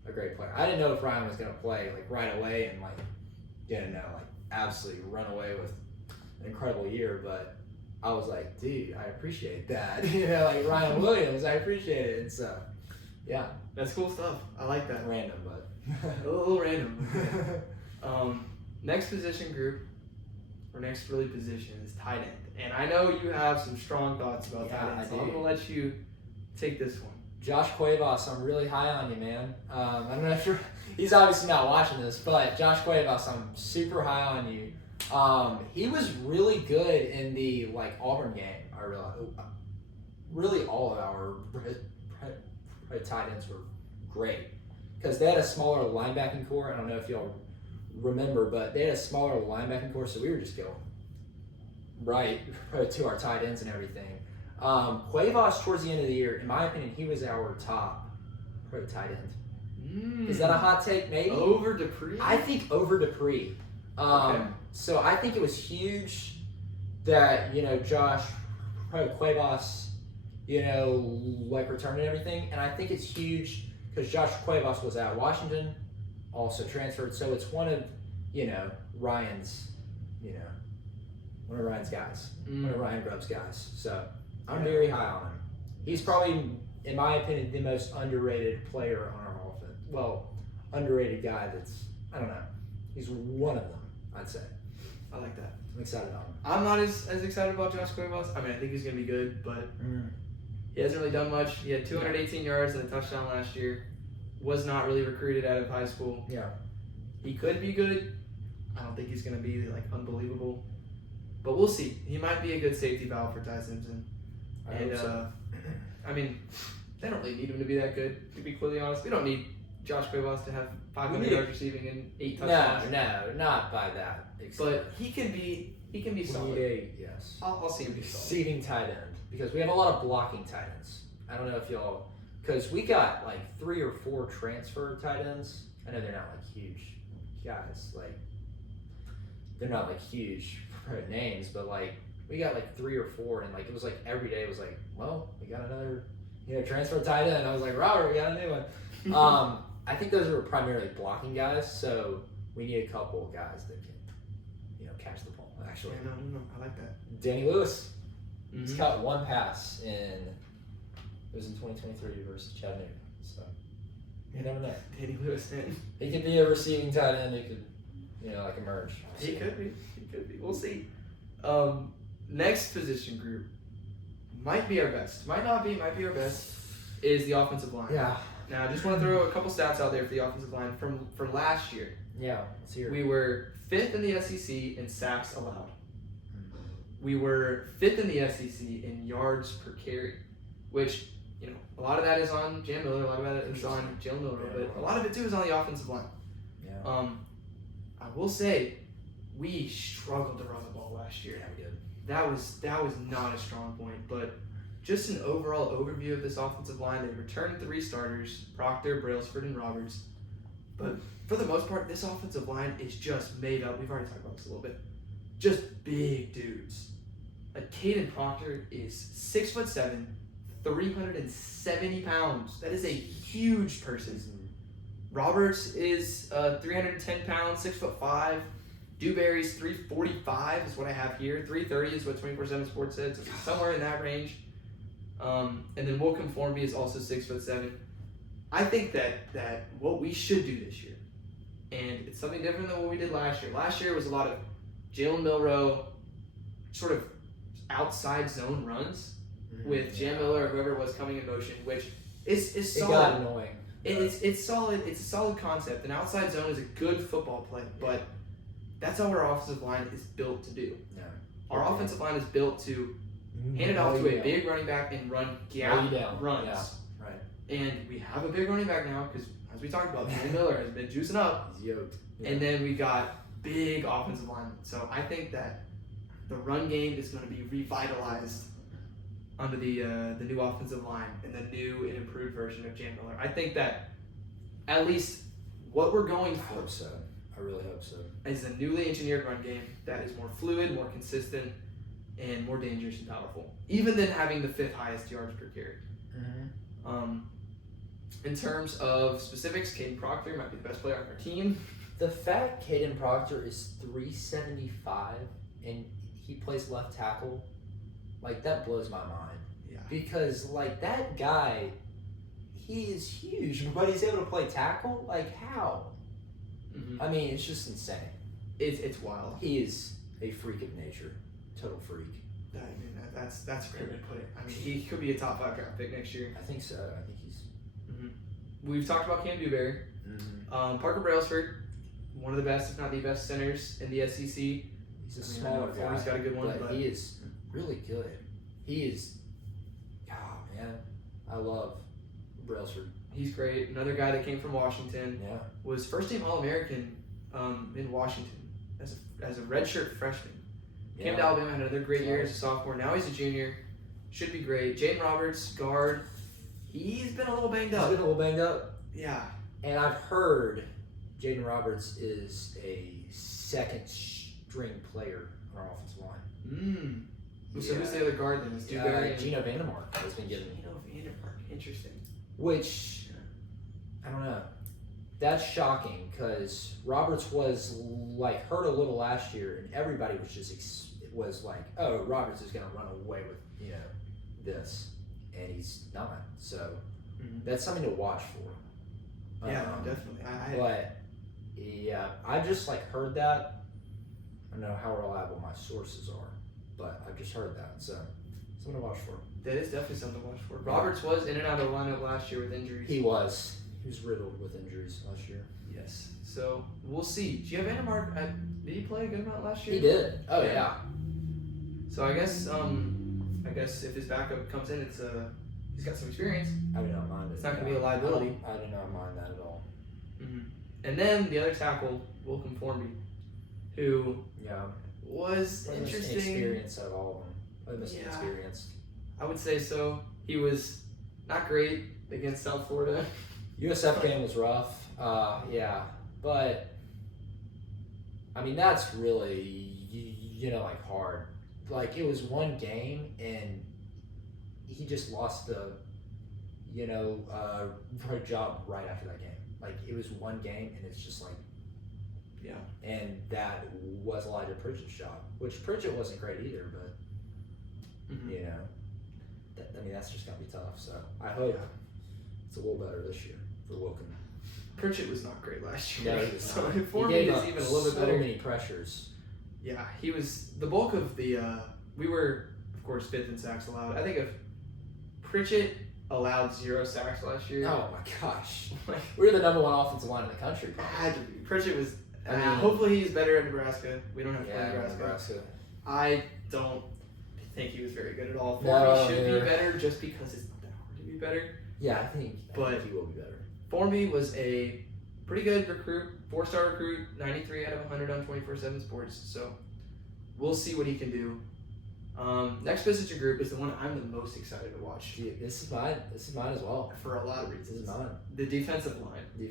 a great player. I didn't know if Ryan was going to play, right away and, absolutely run away with an incredible year, but I was like, dude, I appreciate that. Ryan Williams, I appreciate it. And so, yeah. That's cool stuff. I like that. Random, but. A little random. Next position group, or next really position is tight end. And I know you have some strong thoughts about tight end, so I'm going to let you take this one. Josh Cuevas, I'm really high on you, man. I don't know if he's obviously not watching this, but Josh Cuevas, I'm super high on you. He was really good in the Auburn game. I realized really all of our tight ends were great because they had a smaller linebacking core. I don't know if y'all remember, but they had a smaller linebacking core, so we were just going right to our tight ends and everything. Cuevas, towards the end of the year, in my opinion, he was our top tight end. Is that a hot take? Maybe over Dupree. I think over Dupree. Okay. So I think it was huge that Josh Cuevas, returned and everything, and I think it's huge because Josh Cuevas was at Washington, also transferred. So it's one of Ryan's one of Ryan's guys, Mm. one of Ryan Grubb's guys. So I'm Yeah. very high on him. He's probably, in my opinion, the most underrated player on our offense. Well, underrated guy that's, I don't know. He's one of them, I'd say. I like that. I'm excited about him. I'm not as excited about Josh Cuevas. I mean, I think he's going to be good, but he hasn't really done much. He had 218 yards and a touchdown last year. Was not really recruited out of high school. Yeah. He could be good. I don't think he's going to be like unbelievable, but we'll see. He might be a good safety valve for Ty Simpson. I hope so. I mean, they don't really need him to be that good. To be completely honest, we don't need Josh Cuevas to have 500 yards receiving and 8 touchdowns. No, not by that. But he can be solid. Yes. I'll see him be solid. Receiving tight end, because we have a lot of blocking tight ends. I don't know if y'all, because we got like 3 or 4 transfer tight ends. I know they're not like huge guys, like they're not like huge names, but like we got like 3 or 4, and like it was like every day it was like, well, we got another transfer tight end. I was like, Robert, we got a new one. I think those are primarily blocking guys, so we need a couple of guys that can catch the ball. Actually, Yeah, no, I like that. Danny Lewis. He's Mhm. caught 1 pass it was in 2023 versus Chattanooga. So you never know. Danny Lewis in. He could be a receiving tight end. He could, like emerge. He could be. We'll see. Next position group might be our best. Might not be. Might be our best. Is the offensive line. Yeah. Now, I just want to throw a couple stats out there for the offensive line for last year. Yeah. Let's hear it. We were 5th in the SEC in sacks allowed. We were 5th in the SEC in yards per carry, which, a lot of that is on Jam Miller, a lot of that is on Jalen Miller, but a lot of it too is on the offensive line. Yeah. I will say, we struggled to run the ball last year. Yeah, we did. That was not a strong point, but just an overall overview of this offensive line. They returned 3 starters, Proctor, Brailsford, and Roberts. But for the most part, this offensive line is just made up. We've already talked about this a little bit. Just big dudes. Like Caden Proctor is 6'7", 370 pounds. That is a huge person. Roberts is 310 pounds, 6'5". Dewberry's 345 is what I have here. 330 is what 24/7 Sports said. So somewhere in that range. And then Wilcom Formby is also 6'7". I think that what we should do this year, and it's something different than what we did last year. Last year was a lot of Jalen Milroe sort of outside zone runs with Jam Miller or whoever it was coming in motion, which is solid. It got annoying. It's solid. It's a solid concept. An outside zone is a good football play, but that's how our offensive line is built to do. Yeah. Our offensive line is built to hand it off to a big running back and run gap runs. Yeah. Right. And we have a big running back now because, as we talked about, Jam Miller has been juicing up. He's yoked. Yeah. And then we got big offensive linemen. So I think that the run game is going to be revitalized under the new offensive line and the new and improved version of Jam Miller. I think that at least what we're going I for hope so. I really hope so. is a newly engineered run game that is more fluid, more consistent, and more dangerous and powerful, even than having the 5th highest yards per carry. In terms of specifics, Caden Proctor might be the best player on our team. The fact Caden Proctor is 375 and he plays left tackle, like that blows my mind. Yeah. Because like that guy, he is huge, but he's able to play tackle. Like how? Mm-hmm. I mean, it's just insane. It's wild. He is a freak of nature, total freak. I mean, that's a great way to put it. I mean, he could be a top 5 draft pick next year. I think so. I think he's. We've talked about Cam Dewberry. Parker Brailsford, one of the best, if not the best, centers in the SEC. He's a smaller guy. He's got a good one, but he is really good. He is. Oh man, I love Brailsford. he's great. Another guy that came from Washington. Yeah. Was first-team All-American in Washington as a redshirt freshman. Came to Alabama, had another great year as a sophomore. Now he's a junior. Should be great. Jaden Roberts, guard. He's been a little banged up. He's been a little banged up. Yeah. And I've heard Jaden Roberts is a second-string player on our offensive line. So who's the other guard then? Is Dewberry? Gino Vandermark has been given. Gino Vandermark. Interesting. Which, I don't know. That's shocking because Roberts was like hurt a little last year, and everybody was just was like, oh, Roberts is going to run away with, this, and he's not. So that's something to watch for. Yeah, definitely. But yeah, I just heard that. I don't know how reliable my sources are, but I've just heard that. So something to watch for. That is definitely something to watch for. Roberts was in and out of the lineup last year with injuries. He was riddled with injuries last year. Yes. So we'll see. Giovanni did he play a good amount last year? He did. Oh yeah. So I guess if his backup comes in, he's got some experience. I do not mind it. It's not going to be a liability. I do not mind that at all. Mm-hmm. And then the other tackle, Wilkin Formby, who was interesting. Experience out of all of them. Probably missing experience. I would say so. He was not great against South Florida. USF game was rough. But I mean that's really hard. It was one game and he just lost the job right after that game. It was one game and it's just and that was Elijah Pritchett's job, which Pritchett wasn't great either, but that's just gonna be tough. So I hope it's a little better this year for Wilkin. Pritchett was not great last year. No, he was so not. Formby is even a little bit better. So many pressures. Yeah, he was the bulk of the. We were, of course, 5th in sacks allowed. I think if Pritchett allowed 0 sacks last year. Oh my gosh, we're the number 1 offensive line in the country. Had to be. Pritchett was. Hopefully he's better at Nebraska. We don't have to play Nebraska. I don't think he was very good at all. Formby should be better just because it's not that hard to be better. Yeah, I think he will be better. Formby was a pretty good recruit, 4-star recruit, 93 out of 100 on 24/7 Sports. So we'll see what he can do. Next Visitor Group is the one I'm the most excited to watch. This is mine. This is mine as well. For a lot of reasons. This is mine. The defensive line. Yeah.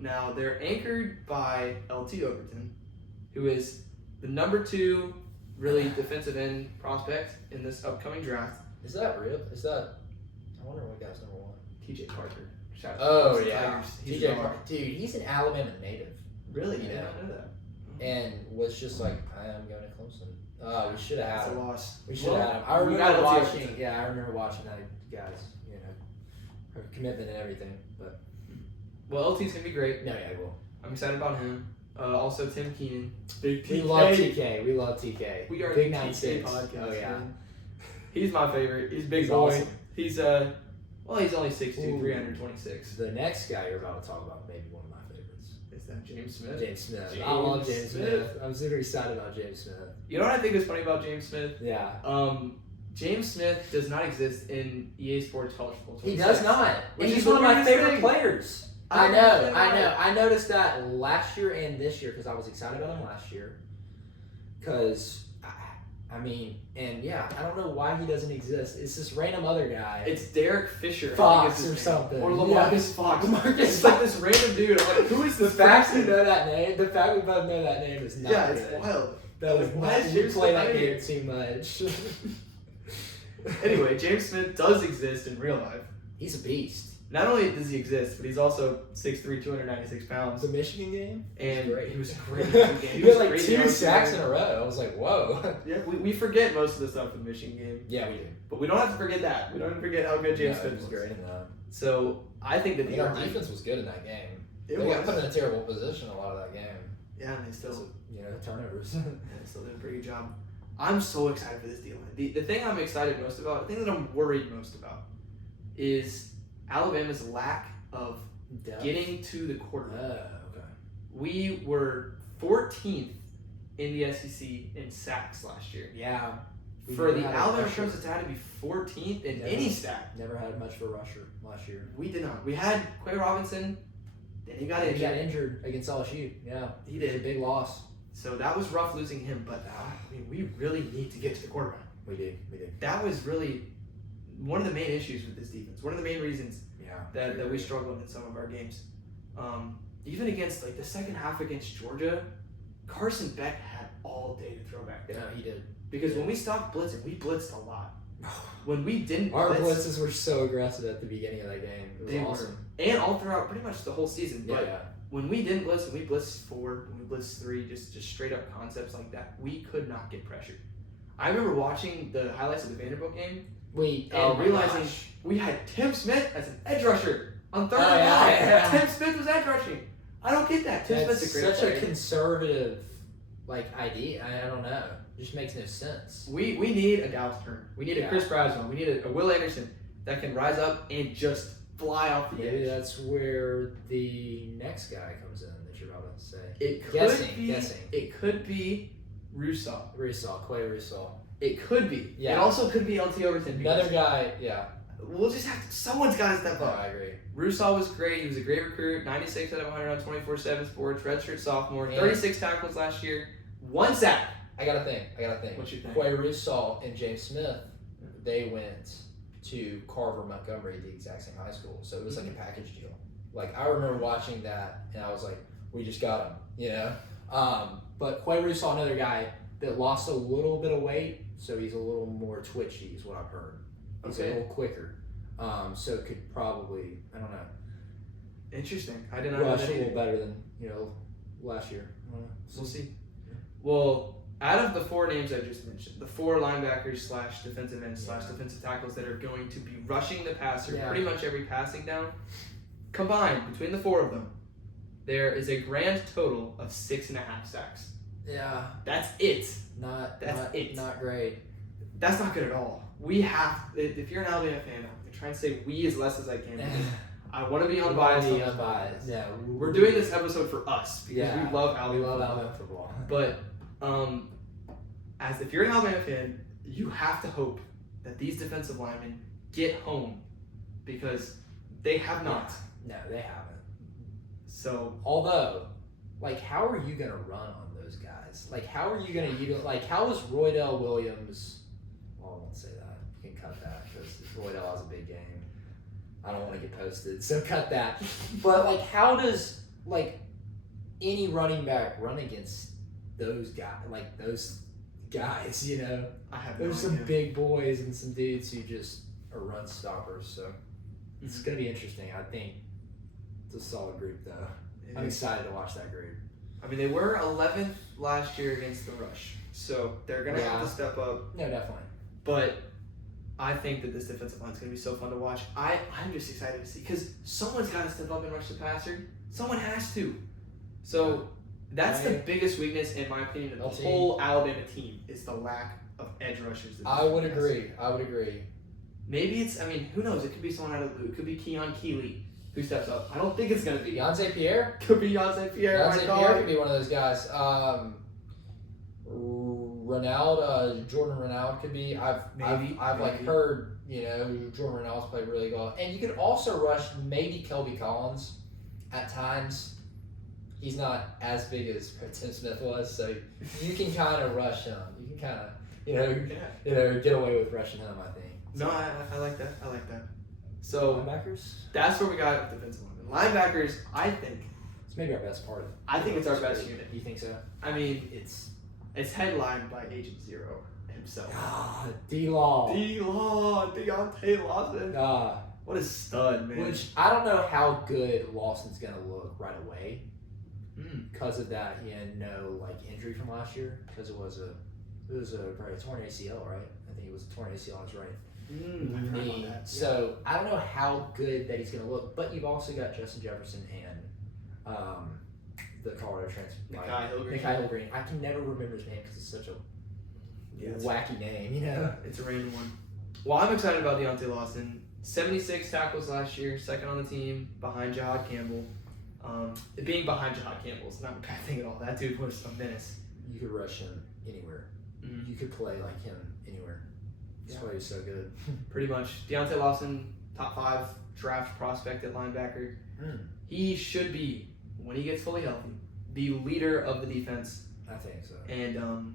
Now, they're anchored by LT Overton, who is the number 2 really defensive end prospect in this upcoming draft. Is that real? I wonder what guy's number 1. TJ Parker. Shout out Oh, to yeah. TJ Parker. Dude, he's an Alabama native. Really? Yeah. I didn't know that. And was just I am going to Clemson. We should have had him. That's a loss. We should have had him. I remember watching that guy's, her commitment and everything. But well, LT's gonna be great. No, yeah, he will. I'm excited about him. Also, Tim Keenan. We love TK. We are Big a 9-6 podcast. Oh yeah. Man. He's my favorite. He's a big He's boy. awesome. He's he's only 6'2", 326. The next guy you're about to talk about may be one of my favorites. Is that James Smith? James Smith. I love James Smith. I'm super excited about James Smith. You know what I think is funny about James Smith? Yeah. James Smith does not exist in EA Sports College Football 26. He does not. Which he's is one of my favorite thing. players. I know. I noticed that last year and this year because I was excited about him last year. Because, I don't know why he doesn't exist. It's this random other guy. It's Derek Fisher. Fox or something. Or Lamarcus Fox. It's this random dude. I'm like, who is this? The fact we know that name. The fact we both know that name is not good. It's wild. That was why not. is You James play Smith that here? game too much. Anyway, James Smith does exist in real life. He's a beast. Not only does he exist, but he's also 6'3", 296 pounds. The Michigan game? And great. he was great. in the game. He had like 2 sacks in a row. I was like, whoa. Yeah, we forget most of the stuff in the Michigan game. Yeah, we do. But we don't have to forget that. We don't have to forget how good James Smith was. Great in that. So I think that our defense was good in that game. They got put in a terrible position a lot of that game. Yeah, and they still turnovers. They still did a pretty good job. I'm so excited for this deal. The thing I'm excited most about, the thing that I'm worried most about, is Alabama's lack of getting to the quarterback. Okay. We were 14th in the SEC in sacks last year. Yeah. For the Alabama Crimson Tide to be 14th in any stat. Never had much for a rusher last year. We did not. We had Quay Robinson, then he got injured. He got injured against LSU. Yeah. He did. A big loss. So that was rough losing him, but we really need to get to the quarterback. We did. That was really one of the main issues with this defense. One of the main reasons that we struggled in some of our games. Even against the second half against Georgia, Carson Beck had all day to throw back there. No, he did. Because when we stopped blitzing, we blitzed a lot. When we didn't our blitz, blitzes were so aggressive at the beginning of that game. It was awesome. And all throughout pretty much the whole season. But when we didn't blitz, when we blitzed 4, when we blitzed 3, just straight up concepts like that, we could not get pressure. I remember watching the highlights of the Vanderbilt game We and my realizing gosh. we had Tim Smith as an edge rusher on third Oh, and yeah, nine. yeah. Tim Smith was edge rushing. I don't get that. Tim That's Smith's a great such player. a conservative idea. I don't know. It just makes no sense. We need a Dallas Turner. We need a Yeah. Chris Braswell. We need a Will Anderson that can rise up and just fly off the Maybe edge. that's where the next guy comes in that you're about to say. It could Guessing. It could be Russo. Quay Russo. It could be. Yeah. It also could be LT Overton. Another guy, yeah. We'll just have to. Someone's got to step Oh, up. I agree. Russo was great. He was a great recruit. 96 out of 100 on 24/7 Sports. Redshirt sophomore. Yeah. 36 tackles last year. 1 sack. I gotta think. What you think? Quay Russo and James Smith, they went to Carver Montgomery, the exact same high school. So it was like a package deal. Like I remember watching that and I was like, we just got him, you know? But Quay Russo, another guy that lost a little bit of weight, so he's a little more twitchy is what I've heard. He's a Okay. little quicker. So could probably, I don't know, Interesting. I did not know rush that a little either. better than, last year. I don't know. We'll see. Well, out of the 4 names I just mentioned, the 4 linebackers / defensive ends / defensive tackles that are going to be rushing the passer Yeah. pretty much every passing down, combined between the 4 of them, there is a grand total of 6.5 sacks. Yeah, That's it. not it. not great. That's not good at all. We have, if you're an Alabama fan, I'm trying to say we as less as I can. because I want to be unbiased. on this Unbiased. Yeah, We're doing this episode for us because Yeah. we love We Alabama. love football. Alabama football. But as if you're an Alabama fan, you have to hope that these defensive linemen get home because they have not. No, they haven't. So Although, how are you gonna run on those guys? How are you gonna utilize? How is Roydell Williams? Well, I won't say that. You can cut that because Roydell has a big game. I don't want to get posted, so cut that. But how does any running back run against those guys? Those guys, I have no There's some idea. big boys and some dudes who just are run stoppers. So it's Mhm. gonna be interesting. I think it's a solid group, though. It I'm is. excited to watch that group. I mean, they were 11th last year against the rush, so they're gonna have Yeah. to step up. No, definitely. But I think that this defensive line is going to be so fun to watch. I'm just excited to see because someone's got to step up and rush the passer. Someone has to. So that's the Right. biggest weakness, in my opinion, of the LT. whole Alabama team is the lack of edge rushers. that I this would team has. agree. Maybe it's. I mean, who knows? It could be someone out of the blue. It could be Keon Keeley who steps up. I don't think it's going to be. Beyonce Pierre? Could be Yonsei Pierre. Beyonce my Pierre God. could be one of those guys. Jordan Renaud could be. Maybe. I've heard, Jordan Renaud's played really well. And you could also rush maybe Kelby Collins at times. He's not as big as Tim Smith was, so you can kind of rush him. You can kind of, Yeah. get away with rushing him, I think. No, I like that. I like that. So Linebackers? that's where we got with defensive linemen. Linebackers, I think It's maybe our best part. I think it's our best unit. You think so? I mean, It's it's headlined by Agent Zero himself. D-Law. D-Law, Deontay Lawson. What a stud, man. Which I don't know how good Lawson's gonna look right away Mm. because of that. He had no injury from last year because it was probably a torn ACL, right? I think it was a torn ACL on his right I forgot knee. about that. So I don't know how good that he's gonna look. But you've also got Justin Jefferson and the Colorado transfer Nikai Hilgren. Nikai Hilgren. I can never remember his name because it's such a Yeah, it's- wacky name, It's a random one. Well, I'm excited about Deontay Lawson. 76 tackles last year, second on the team, behind Jahad Campbell. Being behind Jahad Campbell is not a bad thing at all. That dude was a menace. You could rush him anywhere. Mhm. You could play like him anywhere. That's Yeah. why he's so good. Pretty much. Deontay Lawson, top 5 draft prospect at linebacker. Mm. He should be, when he gets fully healthy, the leader of the defense. I think so. And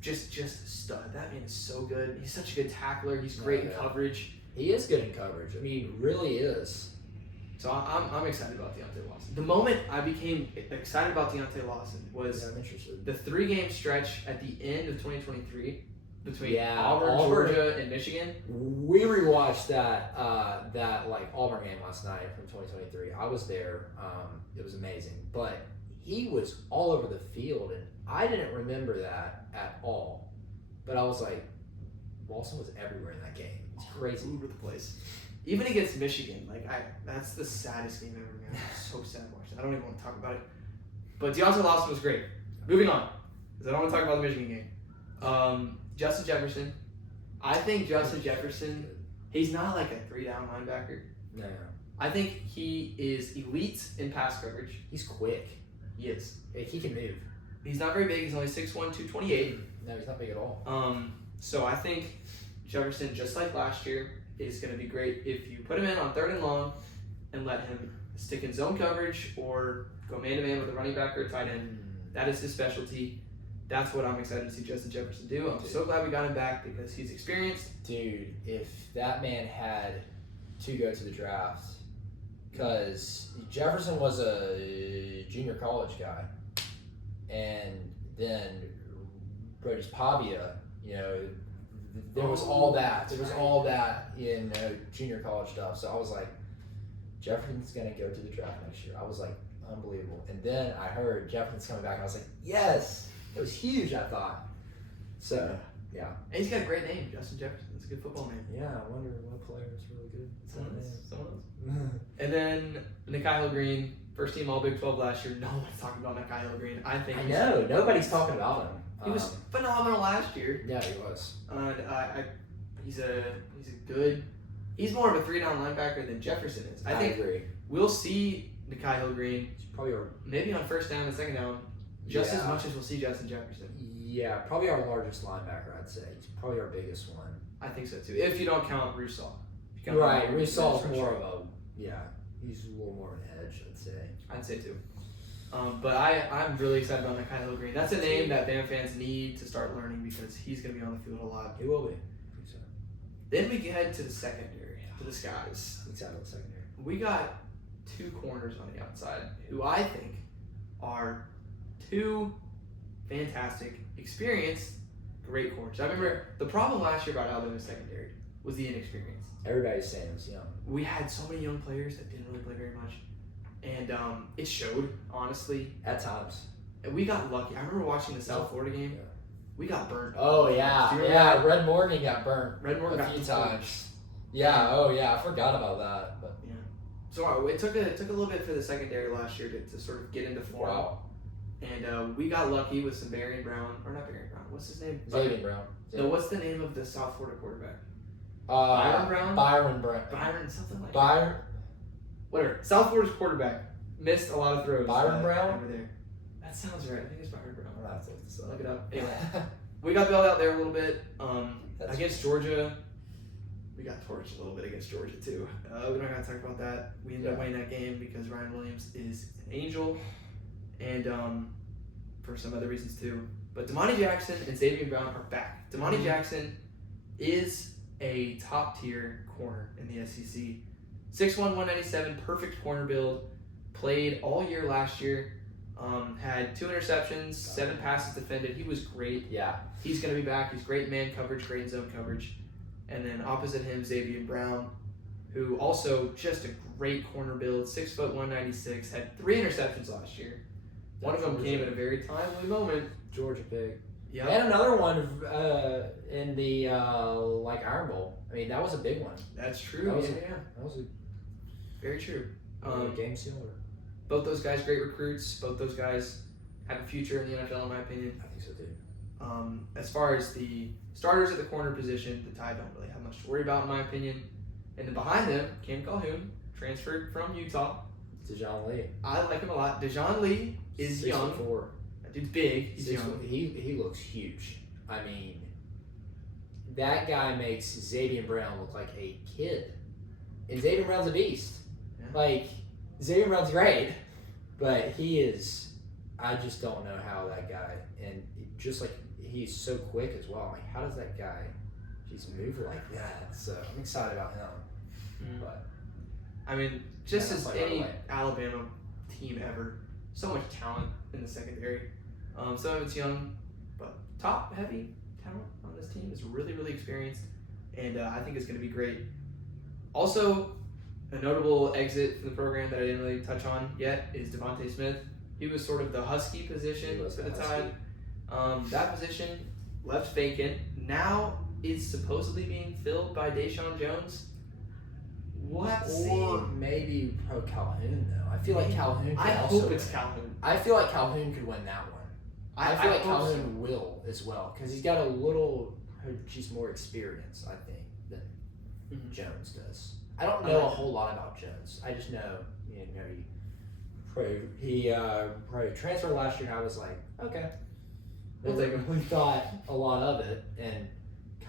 just a stud. That man is so good. He's such a good tackler. He's great in Yeah. coverage. He is good in coverage. I mean, he really is. So I'm excited about Deontay Lawson. The moment I became excited about Deontay Lawson was I'm interested. the 3-game stretch at the end of 2023 between Yeah, Auburn, Auburn. Georgia, and Michigan. We rewatched that Auburn game last night from 2023. I was there. It was amazing. But he was all over the field, and I didn't remember that at all But I was like, Lawson was everywhere in that game. It's crazy. All over the place. Even against Michigan, that's the saddest game ever, man. I'm so sad watching. I don't even want to talk about it. But Deontay Lawson was great. Moving on, because I don't want to talk about the Michigan game. Justin Jefferson. I think Justin Jefferson, he's not like a 3-down linebacker. No. I think he is elite in pass coverage. He's quick. He is. He can move. He's not very big. He's only 6'1", 228. No, he's not big at all. So I think Jefferson, just like last year, is going to be great if you put him in on 3rd and long and let him stick in zone coverage or go man-to-man with a running back or a tight end. That is his specialty. That's what I'm excited to see Justin Jefferson do. I'm so glad we got him back because he's experienced. Dude, if that man had to go to the draft, because Jefferson was a junior college guy, and then Brodus Pavia, there was all that. There was all that in junior college stuff. So I was like, Jefferson's going to go to the draft next year. I was like, unbelievable. And then I heard Jefferson's coming back, and I was like, yes! It was huge, I thought. So, yeah. And he's got a great name, Justin Jefferson. He's a good football name. Yeah, I wonder what player is really good. Someone else. And then Nikhil Green, first team All Big 12 last year. No one's talking about Nikhil Green. I know. Nobody's talking about him. He was phenomenal last year. Yeah, he was. And he's more of a 3-down linebacker than Jefferson is. I think agree. We'll see Nikhil Green probably maybe on 1st down and 2nd down just as much as we'll see Justin Jefferson. Yeah, probably our largest linebacker, I'd say. He's probably our biggest one. I think so too. If you don't count Russaw. Right, Russell's more of a he's a little more of an edge, I'd say too. But I'm really excited about Nikhil Green. That's a name that Bama fans need to start learning because he's going to be on the field a lot. He will be. Then we head to the secondary, to the skies. Exactly, the secondary. We got 2 corners on the outside who I think are 2 fantastic, experienced, great corners. I remember the problem last year about Alabama secondary was the inexperience. Everybody's saying it was young. We had so many young players that didn't really play very much. And it showed, honestly. At times. And we got lucky. I remember watching the South Florida game. Yeah. We got burnt. Oh, yeah. Yeah, Red Morgan got burnt a few times. Yeah, I forgot about that. But yeah. So it took a little bit for the secondary last year to sort of get into form. Wow. And we got lucky with some Barian Brown. Or not Barian Brown. What's his name? Xavier Brown. No, what's the name of the South Florida quarterback? Byron Brown? Byron, something like Byron? that. Whatever. South Florida's quarterback missed a lot of throws. Byron Brown? Over there. That sounds right. I think it's Byron Brown. I'll have to look this up. Look it up. Anyway, we got bailed out there a little bit. Against Georgia, we got torched a little bit against Georgia too. We're not going to talk about that. We ended up winning that game because Ryan Williams is an angel and for some other reasons too. But Damani Jackson and Xavier Brown are back. Damani Jackson is a top-tier corner in the SEC. 6'1", 197, perfect corner build. Played all year last year. Had 2 interceptions, 7 passes defended. He was great. Yeah. He's going to be back. He's great in man coverage, great in zone coverage. And then opposite him, Xavier Brown, who also just a great corner build, 6', 196, had 3 interceptions last year. One of them came at a very timely moment. Georgia big. Yeah. And another one in the Iron Bowl. I mean, that was a big one. That's true. That was a very true. Game sealer. Both those guys, great recruits. Both those guys have a future in the NFL, in my opinion. I think so too. As far as the starters at the corner position, the Tide don't really have much to worry about, in my opinion. And then behind them, Cam Calhoun, transferred from Utah. Dejon Lee. I like him a lot. Dejon Lee is young. 6'4". That dude's big. He's 6'4". young. He looks huge. I mean, that guy makes Xavier Brown look like a kid. And Xavier Brown's a beast. Yeah. Like, Xavier Brown's great, but he is, I just don't know how that guy, and just like, he's so quick as well. I'm like, how does that guy just move like that? So I'm excited about him. But I mean, just as any Alabama team ever, so much talent in the secondary. Some of it's young, but top-heavy talent on this team is really, really experienced, and I think it's going to be great. Also, a notable exit from the program that I didn't really touch on yet is Devontae Smith. He was sort of the Husky position for the Tide. That position left vacant. Now is supposedly being filled by Deshaun Jones. We'll have to see. Or maybe pro Calhoun though. I feel like Calhoun could I also hope it's win. Calhoun. I feel like Calhoun could win that one. I feel like hope Calhoun will as well because he's got a little, just more experience, I think, than Mhm. Jones does. I don't know a whole lot about Jones. I just know, he probably transferred last year, and I was like, okay. We'll take him. We thought a lot of it, and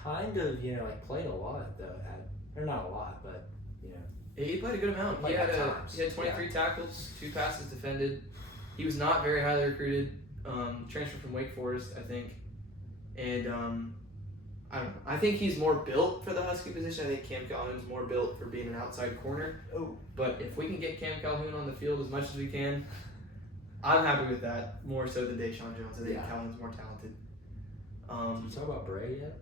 kind of, played a lot though. Or not a lot, but He played a good amount. Like He had at times. 23 tackles, 2 passes defended. He was not very highly recruited. Transferred from Wake Forest, I think. And I don't know. I think he's more built for the Husky position. I think Cam Calhoun's more built for being an outside corner. Oh. But if we can get Cam Calhoun on the field as much as we can, I'm happy with that more so than Deshaun Jones. I think Calhoun's more talented. Did you talk about Bray yet?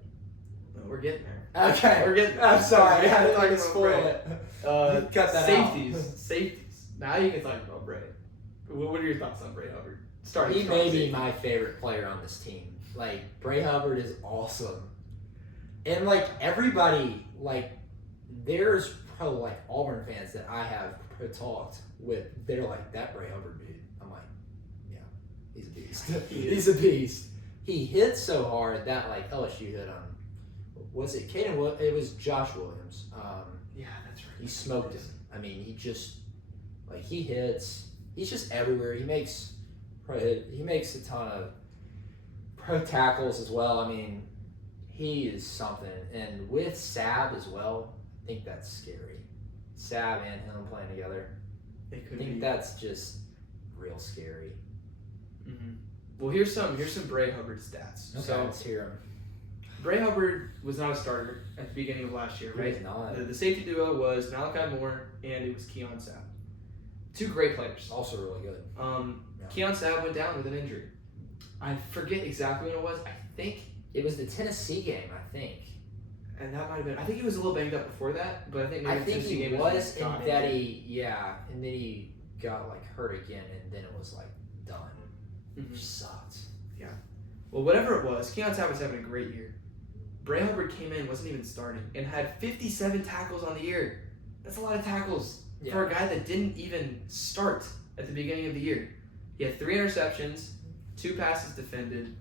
We're getting there. Okay. We're getting. I'm sorry. I We're didn't spoil it. Cut that Safeties. Now you can talk about Bray. What are your thoughts on Bray Hubbard? He may be my favorite player on this team. Like, Bray Hubbard is awesome. And, like, everybody, like, there's probably, like, Auburn fans that I have talked with. They're like, that Bray Hubbard dude. I'm like, yeah, he's a beast. He's a beast. He hit so hard that, like, LSU hit on, was it Caden? It was Josh Williams. Yeah, that's right. He smoked him. I mean, he just, like, he hits. He's just everywhere. He makes a ton of pro tackles as well. I mean, he is something. And with Sab as well, I think that's scary. Sab and him playing together. I think that's just real scary. Mm-hmm. Well, here's some Bray Hubbard stats. Okay, So let's hear him. Bray Hubbard was not a starter at the beginning of last year, right? He's not. The safety duo was Malachi Moore and it was Keon Sabb. 2 great players. Also really good. Keon Sabb went down with an injury. I forget exactly when it was. I think It was the Tennessee game, I think. and that might have been. I think he was a little banged up before that, but I think maybe I the think Tennessee he game was, when and got that injured. and then he got like hurt again, and then it was like done. Mhm. It just sucked. Well, whatever it was, Keon Sabb was having a great year. Bray Hubbard came in, wasn't even starting, and had 57 tackles on the year. That's a lot of tackles for a guy that didn't even start at the beginning of the year. He had 3 interceptions, 2 passes defended.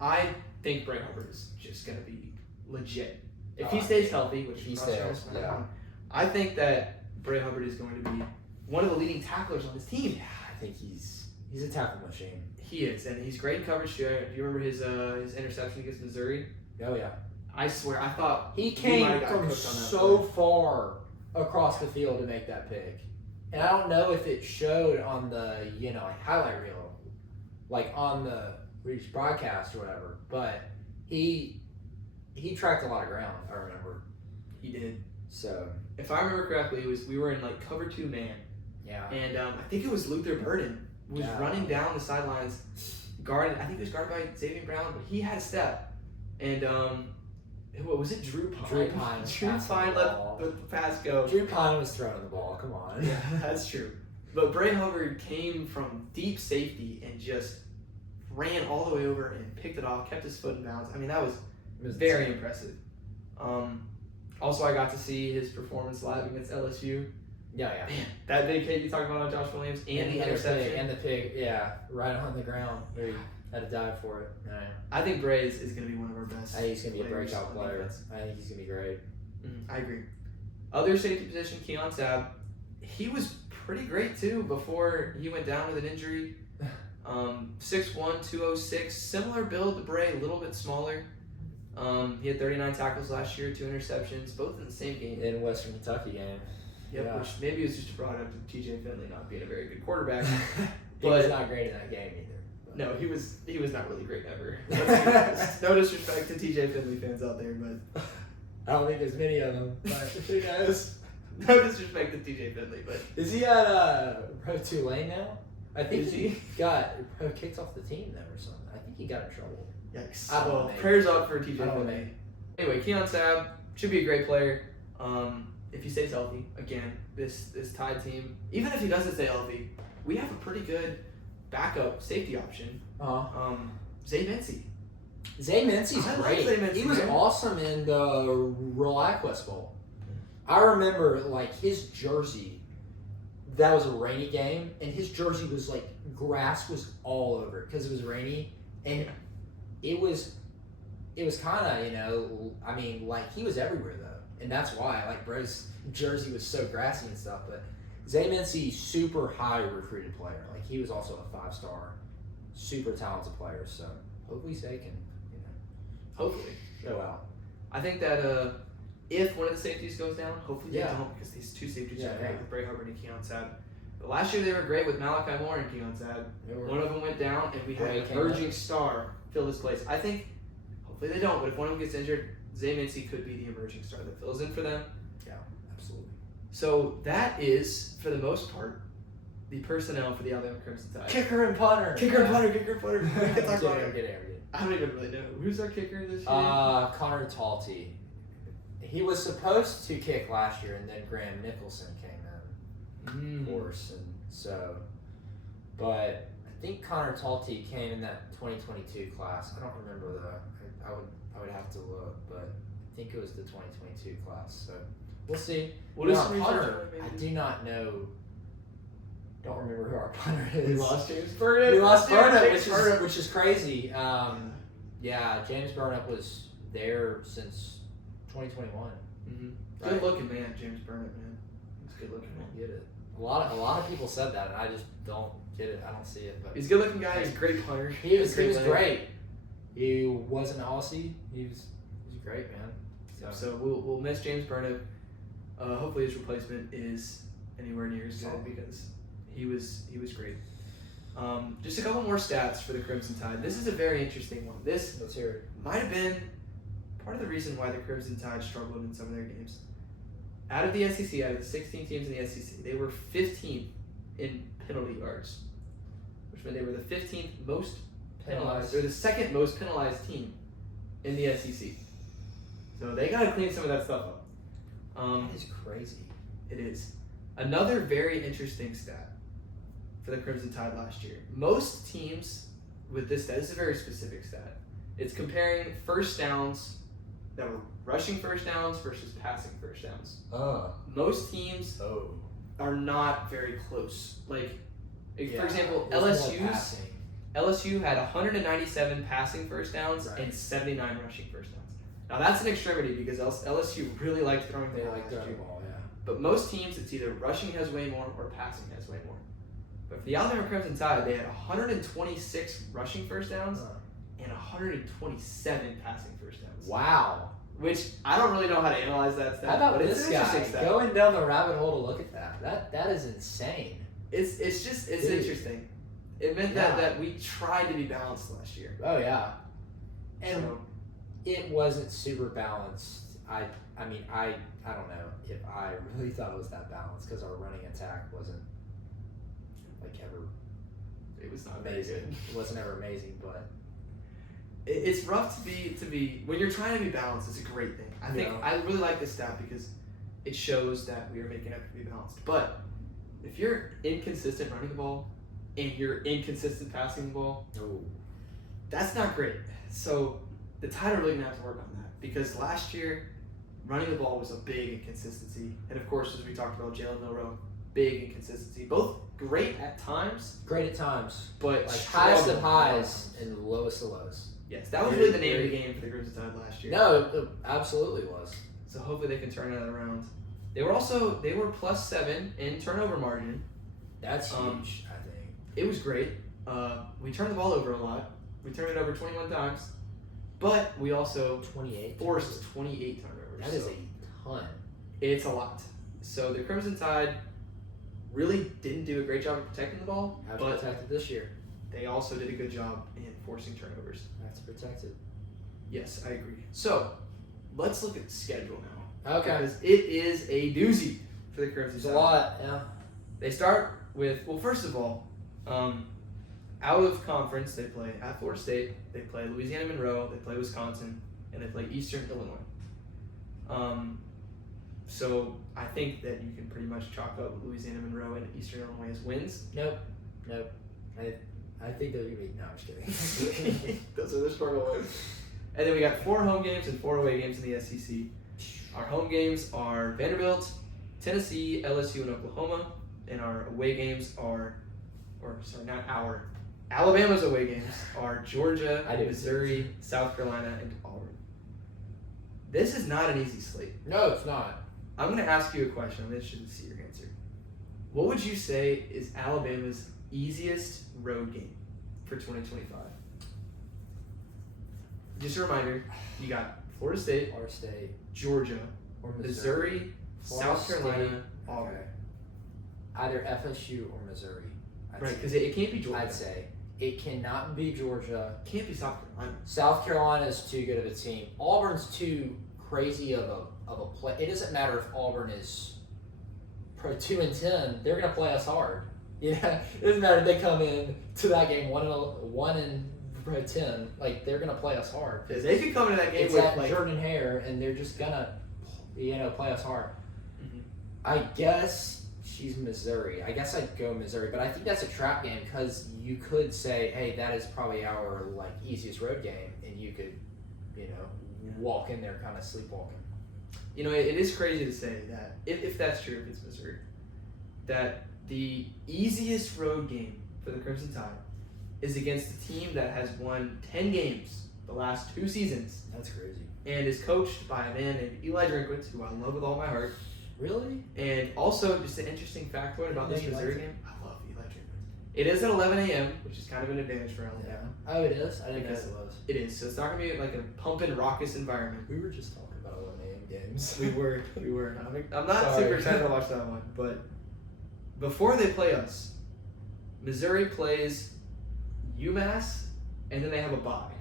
I think Bray Hubbard is just going to be legit. If he stays healthy, which he I'm stays, not sure, yeah. I think that Bray Hubbard is going to be one of the leading tacklers on this team. Yeah, I think he's a tackle machine. He is, and he's great in coverage too. Do you remember his interception against Missouri? Oh yeah. I swear, I thought He might came have got from cooked on that so play. far across the field to make that pick. And I don't know if it showed on the, like highlight reel, like on the Reach broadcast or whatever, but he tracked a lot of ground, I remember. He did. So, If I remember correctly, we were in like cover 2 man, yeah. and I think it was Luther Burden was running down the sidelines, guarded. I think he was guarded by Xavier Brown, but he had a step, and what was it? Drew Pine. Drew Pine was Drew passing Pine the let ball. the pass go. Drew Pine was throwing the ball, come on. Yeah, that's true. But Bray Hubbard came from deep safety and just ran all the way over and picked it off, kept his foot in bounds. I mean, that was very impressive. Also, I got to see his performance live against LSU. Yeah. Man, that big hit you talked about on Josh Williams and the interception. And the pig, yeah, right on the ground. Where he had to dive for it. Yeah. I think Bray is going to be one of our best. I think he's going to be a players breakout on player. defense. I think he's going to be great. I agree. Other safety position, Keon Sabb. He was pretty great too before he went down with an injury. 6'1", 206, similar build to Bray, a little bit smaller. He had 39 tackles last year, 2 interceptions, both in the same game. In Western Kentucky game. Yep, Yeah. which maybe was just a product of T.J. Finley not being a very good quarterback. He was not great in that game either. No, he was not really great ever. No disrespect to T.J. Finley fans out there, but I don't think there's many of them, but who knows? no disrespect to T.J. Finley, but Is he at Pro Tulane now? I think Is he got kicked off the team though or something. I think he got in trouble. yikes. I don't know, Well, maybe. prayers up for T.J. I don't know, Finley. maybe. Anyway, Keon Sabb should be a great player. If he stays healthy, again, this Tide team, even if he doesn't stay healthy, we have a pretty good backup safety option. Uh-huh. Zay Vincey. Zay Mincy's I like great. Zay Mincy, He was man. awesome in the ReliaQuest Bowl. I remember like his jersey. That was a rainy game, and his jersey was like grass was all over it because it was rainy, and it was kind of I mean like he was everywhere though, and that's why like bro's jersey was so grassy and stuff. But Zay Mincy, super high recruited player. Like he was also a 5-star, super talented player. So hopefully Zay can Hopefully. go out. I think that if one of the safeties goes down, hopefully they Yeah. don't, because these two safeties Yeah, are great yeah. with Bray Hubbard and Keon Sabb. But last year they were great with Malachi Moore and Keon Sabb. One of them went down, and we had Bray an came emerging star fill his place. I think, hopefully they don't, but if one of them gets injured, Zay Mincy could be the emerging star that fills in for them. Absolutely. So that is, for the most part, the personnel for the Alabama Crimson Tide. Kicker and punter. Kicker and punter. We can talk about Get it. it. I don't even really know. Who's our kicker this year? Connor Talty. He was supposed to kick last year, and then Graham Nicholson came in, of course, and so. But I think Connor Talty came in that 2022 class. I don't remember though. I would have to look, but I think it was the 2022 class. So we'll see. What is Our some research punter? on it, I maybe? do not know. Don't remember who our punter is. We lost James Burnett. We lost Dude, Burnett, James which Burnett. is crazy. Yeah, James Burnett was there since 2021. Mm-hmm. Right. Good looking man, James Burnett, man. He's a good looking I man. don't get it. A lot of people said that, and I just don't get it. I don't see it. But He's a good looking guy. He's a great punter. he was player. great. He wasn't Aussie. He was great, man. So we'll miss James Burnett. Hopefully his replacement is anywhere near as good Solid. because he was great. Just a couple more stats for the Crimson Tide. This is a very interesting one. This Let's hear it. might have been part of the reason why the Crimson Tide struggled in some of their games. Out of the SEC, out of the 16 teams in the SEC, they were 15th in penalty yards, which meant they were the 15th most penalized, or the second most penalized team in the SEC. So they got to clean some of that stuff up. That is crazy. It is. Another very interesting stat for the Crimson Tide last year. Most teams with this stat, this is a very specific stat. It's comparing first downs that were rushing first downs versus passing first downs. Most teams are not very close. Like, for example, LSU had 197 passing first downs Right. and 79 rushing first downs. Now that's an extremity because LSU really liked throwing the They ball like last throwing year. the ball, yeah. But most teams, it's either rushing has way more or passing has way more. But for the Alabama Crimson Tide, they had 126 rushing first downs and 127 passing first downs. Wow. Which I don't really know how to analyze that stat. How about but it's this an guy interesting stat. going down the rabbit hole to look at that? That is insane. It's Dude. interesting. It meant Yeah. that we tried to be balanced last year. Oh yeah. And So, it wasn't super balanced. I mean I don't know if I really thought it was that balanced because our running attack wasn't like ever it was not very amazing. good. It wasn't ever amazing, but It's rough to be when you're trying to be balanced. It's a great thing. I think Yeah. I really like this stat because it shows that we are making an effort to be balanced. But if you're inconsistent running the ball and you're inconsistent passing the ball, that's not great. So the Tide are really gonna have to work on that because last year running the ball was a big inconsistency, and of course, as we talked about, Jalen Milroe, big inconsistency. Both great at times, great at times. but Like highest of struggled highs at times. and lowest of lows. Yes, that was really the name of the game for the Crimson Tide last year. No, it absolutely was. So hopefully they can turn that around. They were +7 in turnover margin. That's huge, Um, I think. It was great. We turned the ball over a lot. We turned it over 21 times, but we also 28. forced 28 turnovers. That is so a ton. it's a lot. So the Crimson Tide really didn't do a great job of protecting the ball, Have to but protect it this year. they also did a good job in forcing turnovers. Have to protect it. Yes, I agree. So let's look at the schedule now. Okay. Because it is a doozy for the Crimson There's Tide. a lot, yeah. They start with, well, first of all, out of conference, they play at Florida State, they play Louisiana Monroe, they play Wisconsin, and they play Eastern Illinois. So I think that you can pretty much chalk up Louisiana Monroe and Eastern Illinois as wins. Nope. I I think they're gonna be. No, I'm just kidding. Those are the struggle ones. And then we got 4 home games and 4 away games in the SEC. Our home games are Vanderbilt, Tennessee, LSU, and Oklahoma. And our away games are, Alabama's away games are Georgia, Missouri, South Carolina, and Auburn. This is not an easy slate. No, it's not. I'm going to ask you a question. I'm interested to see your answer. What would you say is Alabama's easiest road game for 2025? Just a reminder, you got Florida State, Georgia, or Missouri, South Carolina, Auburn. Okay. Either FSU or Missouri. Right, because it can't be Georgia. I'd say. It cannot be Georgia. Can't be South Carolina. South Carolina is too good of a team. Auburn's too crazy of a play. It doesn't matter if Auburn is 2-10. They're gonna play us hard. Yeah, it doesn't matter if they come in to that game 1-10. Like they're gonna play us hard. Because they could come into that game It's with at like Jordan Hare, and they're just gonna, play us hard. Mhm. I guess she's Missouri. I guess I'd go Missouri, but I think that's a trap game because you could say, hey, that is probably our easiest road game, and you could, walk in there kind of sleepwalking. You know, it is crazy to say that if that's true, if it's Missouri, that the easiest road game for the Crimson Tide is against a team that has won 10 games the last 2 seasons That's crazy. and is coached by a man named Eli Drinkwitz, who I love with all my heart. Really? And also, just an interesting factoid about this Yeah, you Missouri like game. I love Eli Drinkwitz. It is at 11 a.m., which is kind of an advantage for Alabama. Yeah. Oh, it is? I didn't guess it was. It is, so it's not going to be like a pumping, raucous environment. We were just talking about 11 a.m. games. We were. I'm not Sorry. super excited to watch that one, but before they play us, Missouri plays UMass, and then they have a bye,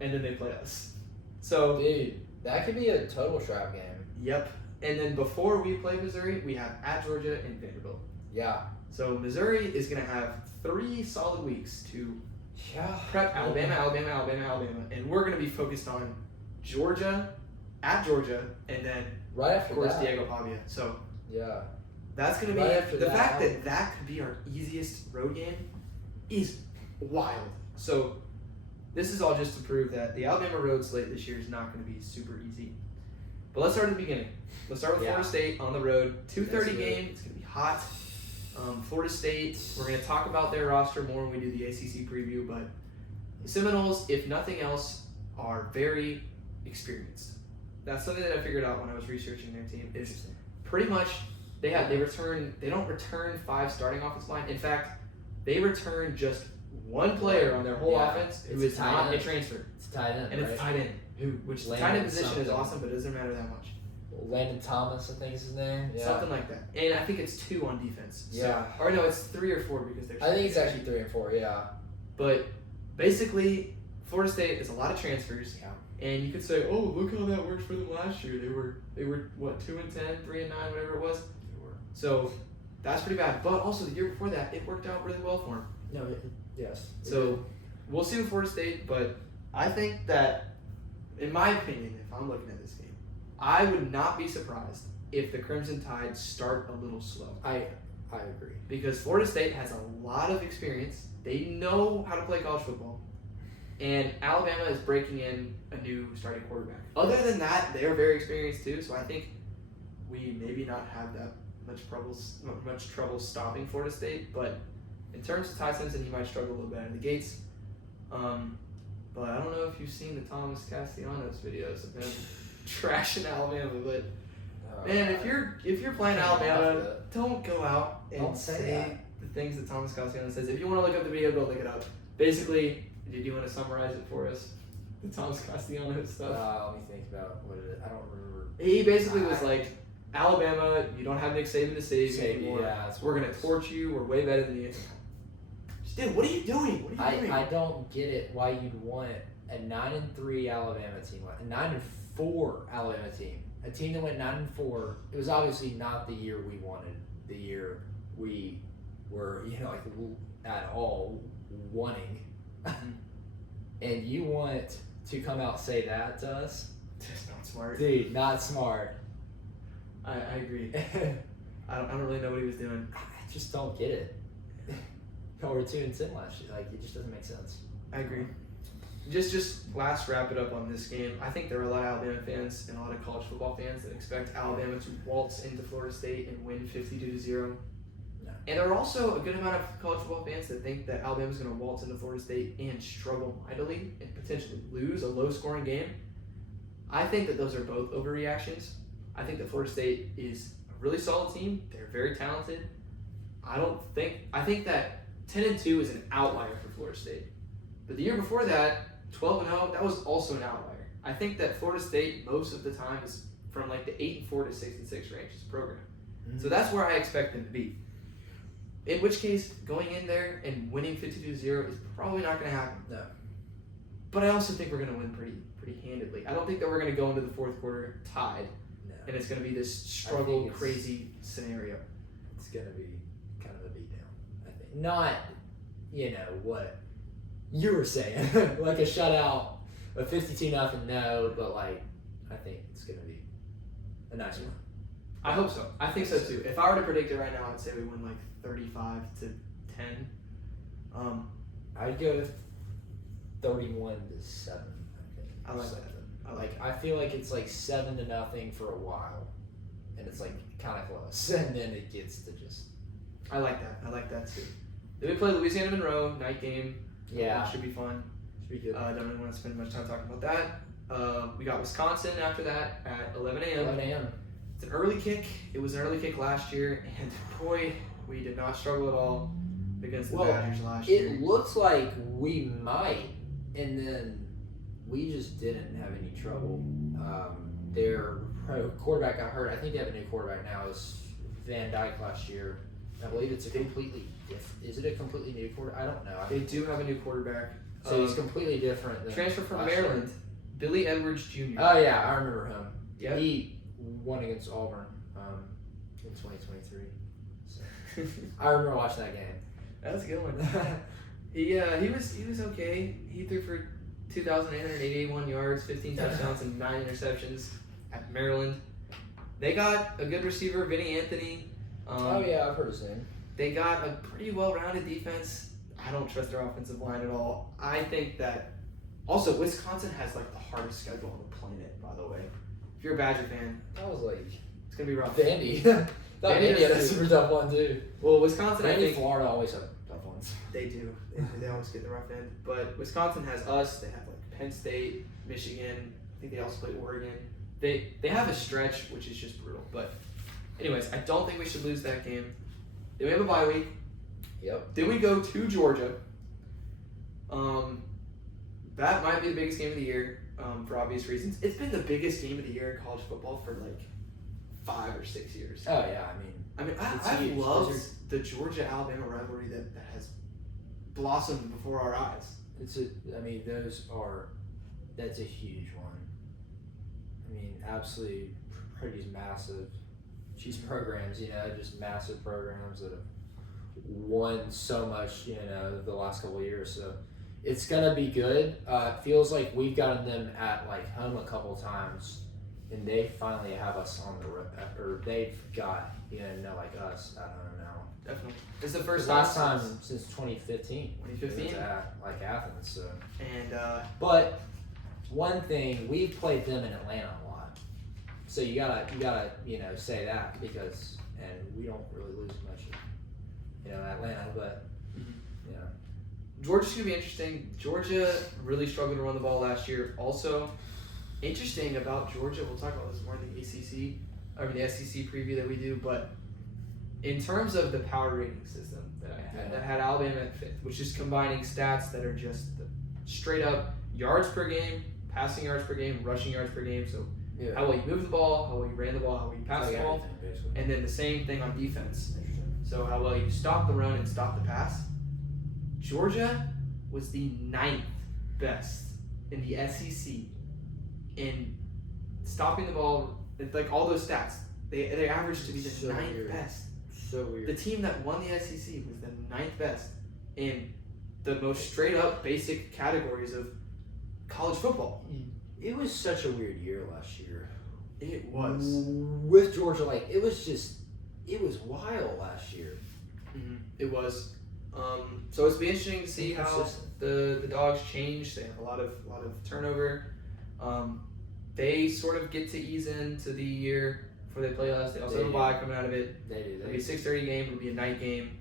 and then they play us. So, Dude, that could be a total trap game. yep. And then before we play Missouri, we have at Georgia and Vanderbilt. Yeah. So Missouri is going to have 3 solid weeks to prep Alabama, and we're going to be focused on Georgia, at Georgia, and then Right of after course that. Diego Pavia. So Yeah. that's going to Right be after the that, fact that could be our easiest road game is wild. So this is all just to prove that the Alabama road slate this year is not going to be super easy. But let's start at the beginning. Let's start with Yeah. Florida State on the road. 2:30 That's game. It's going to be hot. Florida State, we're going to talk about their roster more when we do the ACC preview, but the Seminoles, if nothing else, are very experienced. That's something that I figured out when I was researching their team. Is pretty much they don't return 5 starting offensive line. In fact, they return just one player on their whole offense who is not a transfer. It's tight end, And it's tight end, which the tight end position is awesome, but it doesn't matter that much. Landon Thomas, I think is his name. Yeah. Something like that. And I think it's 2 on defense. So, Yeah. or no, it's 3 or 4 because they're. I think it's actually 3 and 4. Yeah. But basically, Florida State is a lot of transfers. Yeah. And you could say, oh, look how that worked for them last year. They were what, 2-10, 3-9, whatever it was. So that's pretty bad. But also the year before that, it worked out really well for them. No. Yes. So we'll see with Florida State, but I think that, in my opinion, if I'm looking at this game, I would not be surprised if the Crimson Tide start a little slow. I agree. Because Florida State has a lot of experience. They know how to play college football. And Alabama is breaking in a new starting quarterback. Other than that, they're very experienced too, so I think we maybe not have that much trouble stopping Florida State, but in terms of Ty Simpson, he might struggle a little bit out of the gates. But I don't know if you've seen the Thomas Castellanos videos of him trashing Alabama, but man, if you're playing Alabama, don't go out and Don't say the things that Thomas Castellanos says. If you want to look up the video, go look it up. Basically, did you want to summarize it for us? The Thomas Castellanos stuff. Let me think about what it is. I don't remember. He basically was like, Alabama, you don't have Nick Saban to save you anymore. Yeah, We're going to torch you. We're way better than you. Dude, what are you doing? What are you doing? I don't get it why you'd want a 9-3 Alabama team, a 9-4 Alabama team, a team that went 9-4. It was obviously not the year we wanted, the year we were, at all wanting. And you want to come out and say that to us? That's not smart. Dude, not smart. I agree. I don't really know what he was doing. I just don't get it. Y'all were 2-10 last year. Like, it just doesn't make sense. I agree. Just last wrap it up on this game. I think there are a lot of Alabama fans and a lot of college football fans that expect Alabama to waltz into Florida State and win 52-0. No. And there are also a good amount of college football fans that think that Alabama's going to waltz into Florida State and struggle mightily and potentially lose a low-scoring game. I think that those are both overreactions. I think that Florida State is a really solid team. They're very talented. I think that 10-2 is an outlier for Florida State. But the year before that, 12-0, that was also an outlier. I think that Florida State most of the time is from like the 8-4 to 6-6 range as a program. Mm-hmm. So that's where I expect them to be. In which case, going in there and winning 52-0 is probably not going to happen. No. But I also think we're going to win pretty handedly. I don't think that we're going to go into the fourth quarter tied, No. and it's going to be this struggle, crazy scenario. It's going to be kind of a beatdown, I think. Not, what you were saying, like a shutout, a 52-0, no, but like, I think it's going to be a nice one. I hope so. I think so too. If I were to predict it right now, I'd say we win like 35-10. I'd go with 31-7. I think. I like that. I feel like it's like 7-0 for a while, and it's like kind of close, and then it gets to just. I like that too. Then we play Louisiana Monroe night game. Yeah, That should be fun. should be good. Don't really want to spend much time talking about that. We got Wisconsin after that at 11 a.m. 11 a.m. It's an early kick. It was an early kick last year, and boy, we did not struggle at all against the Badgers last year. It looks like we might, and then we just didn't have any trouble. Their quarterback got hurt. I think they have a new quarterback now. It's Van Dyke last year. I believe it's a completely is it a completely new quarterback? I don't know. They do have a new quarterback. So he's completely different than Transfer from last year. Maryland, Billy Edwards Jr. Oh yeah, I remember him. Yep. He won against Auburn in 2023. So I remember watching that game. That was a good one. He was okay. He threw for 2,881 yards, 15 touchdowns, and 9 interceptions at Maryland. They got a good receiver, Vinny Anthony. Oh yeah, I've heard his name. They got a pretty well-rounded defense. I don't trust their offensive line at all. I think that also Wisconsin has like the hardest schedule on the planet, by the way. If you're a Badger fan, That was like it's gonna be rough. Vandy. That Vandy had a super tough one too. Well, Wisconsin, I Vandy, think Florida always have tough ones. they do. They always get the rough end. But Wisconsin has us. They have like Penn State, Michigan. I think they also play Oregon. They have a stretch which is just brutal. But anyways, I don't think we should lose that game. Then we have a bye week. Yep. Then we go to Georgia. That might be the biggest game of the year for obvious reasons. It's been the biggest game of the year in college football for like 5 or 6 years. Oh yeah, I mean, I've huge. loved Those the Georgia-Alabama rivalry that has blossomed before our eyes. That's a huge one. I mean, absolutely pretty massive. These programs, just massive programs that have won so much, the last couple of years. So it's gonna be good. It feels like we've gotten them at like home a couple of times, and they finally have us on the road, or they've got like us at home now. Definitely, it's the first Last time since 2015. 2015, It was at like Athens. So, and but one thing, we played them in Atlanta a lot, so you gotta say that because we don't really lose much in Atlanta, but Georgia's gonna be interesting. Georgia really struggled to run the ball last year. Also, interesting about Georgia, we'll talk about this more in the the SEC preview that we do, but in terms of the power rating system that had Alabama at 5th, which is combining stats that are just the straight up yards per game, passing yards per game, rushing yards per game. So how well you moved the ball, how well you ran the ball, how well you passed the ball, and then the same thing on defense. So how well you stopped the run and stopped the pass. Georgia was the 9th best in the SEC in stopping the ball. It's like all those stats, they averaged to be the 9th best. So weird. The team that won the SEC was the 9th best in the most straight up basic categories of college football. It was such a weird year last year. It was. With Georgia, it was wild last year. It was. So it's be interesting to see how Inconsistent. the Dogs change. They have a lot of turnover. They sort of get to ease into the year before they play us. They also have a bye coming out of it. They do. It'll be a 6:30 game. It'll be a night game.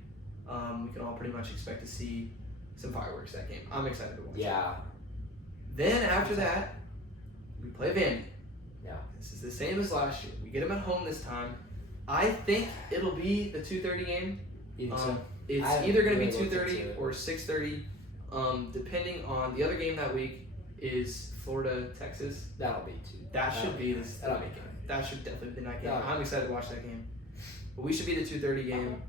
We can all pretty much expect to see some fireworks that game. I'm excited to watch it. Yeah. Then after that, we play Vandy. Yeah. This is the same as last year. We get them at home this time. I think it'll be the 2:30 game. You think so? It's I either going to really be looked 2:30 into it. or 6:30, depending on the other game that week is Florida Texas. That'll be two. That should be the That'll night be game. That should definitely be the night game. That'll be I'm excited to watch that game. But we should be the 2:30 game.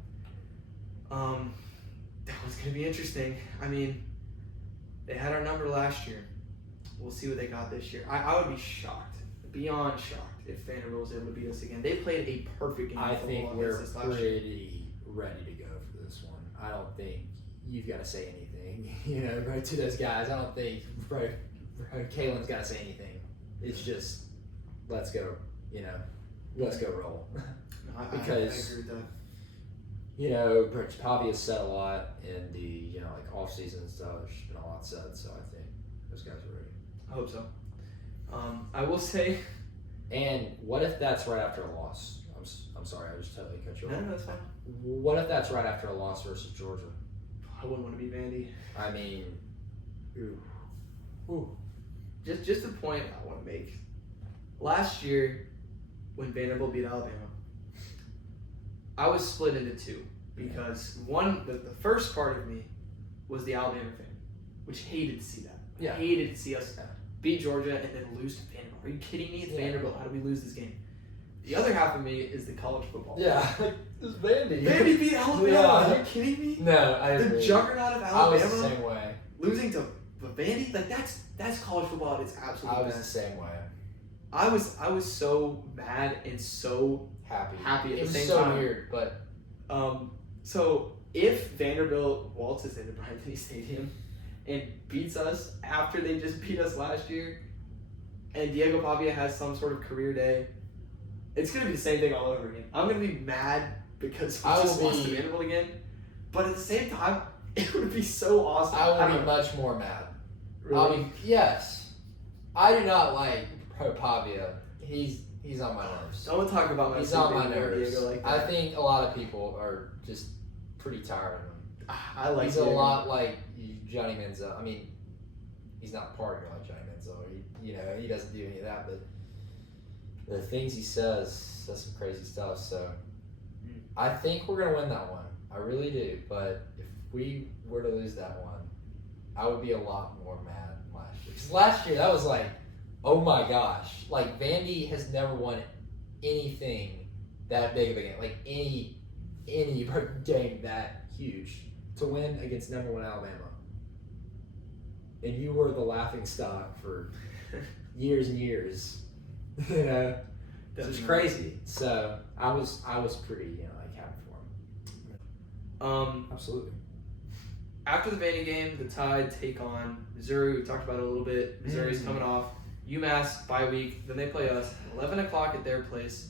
That was going to be interesting. I mean, they had our number last year. We'll see what they got this year. I would be shocked, beyond shocked, if Vanderbilt was able to beat us again. They played a perfect game. I of think football we're against us last year. pretty ready to go for this one. I don't think you've got to say anything, right to those guys. I don't think Kalen's got to say anything. It's just, let's go, let's go roll. No, I Because- agree with that. Pavia said a lot in the, off season and stuff. There's been a lot said, so I think those guys are ready. I hope so. I will say, And what if that's right after a loss? I'm sorry, I just totally cut you off. no, that's fine. What if that's right after a loss versus Georgia? I wouldn't want to be Vandy. I mean, ooh. Just a point I want to make. Last year, when Vanderbilt beat Alabama, I was split into two because the first part of me was the Alabama fan, which hated to see that. Yeah. Hated to see us beat Georgia and then lose to Vanderbilt. Are you kidding me? It's Vanderbilt. How do we lose this game? The other half of me is the college football. Yeah, it's Vandy. Vandy beat Alabama. Yeah. Are you kidding me? No, I The agree. juggernaut of I was the Alabama same way. losing to Vandy, like that's college football at its absolute I was the best. same way. I was so mad and so Happy. happy at It the was same so time. weird, but So if Vanderbilt waltzes into Bryant Stadium and beats us after they just beat us last year, and Diego Pavia has some sort of career day, it's gonna be the same thing all over again. I'm gonna be mad because we I just will lost to be- Vanderbilt again, but at the same time, it would be so awesome. I don't would be know. much more mad. Really? I mean, yes, I do not like Pavia. He's on my nerves. Don't talk about my He's on my super nerves. Diego like I that. think a lot of people are just pretty tired of him. I like He's a Diego. lot like Johnny Manziel. I mean, he's not partier like Johnny Manziel. He doesn't do any of that, but the things he says some crazy stuff. So I think we're gonna win that one. I really do. But if we were to lose that one, I would be a lot more mad last year. 'Cause last year that was like, oh my gosh, like Vandy has never won anything that big of a game, like any game that huge to win against number one Alabama. And you were the laughing stock for years and years, So it's Definitely. crazy. So I was pretty happy for him. Absolutely. After the Vandy game, the Tide take on Missouri. We talked about it a little bit. Missouri's coming off UMass bye week. Then they play us 11 o'clock at their place.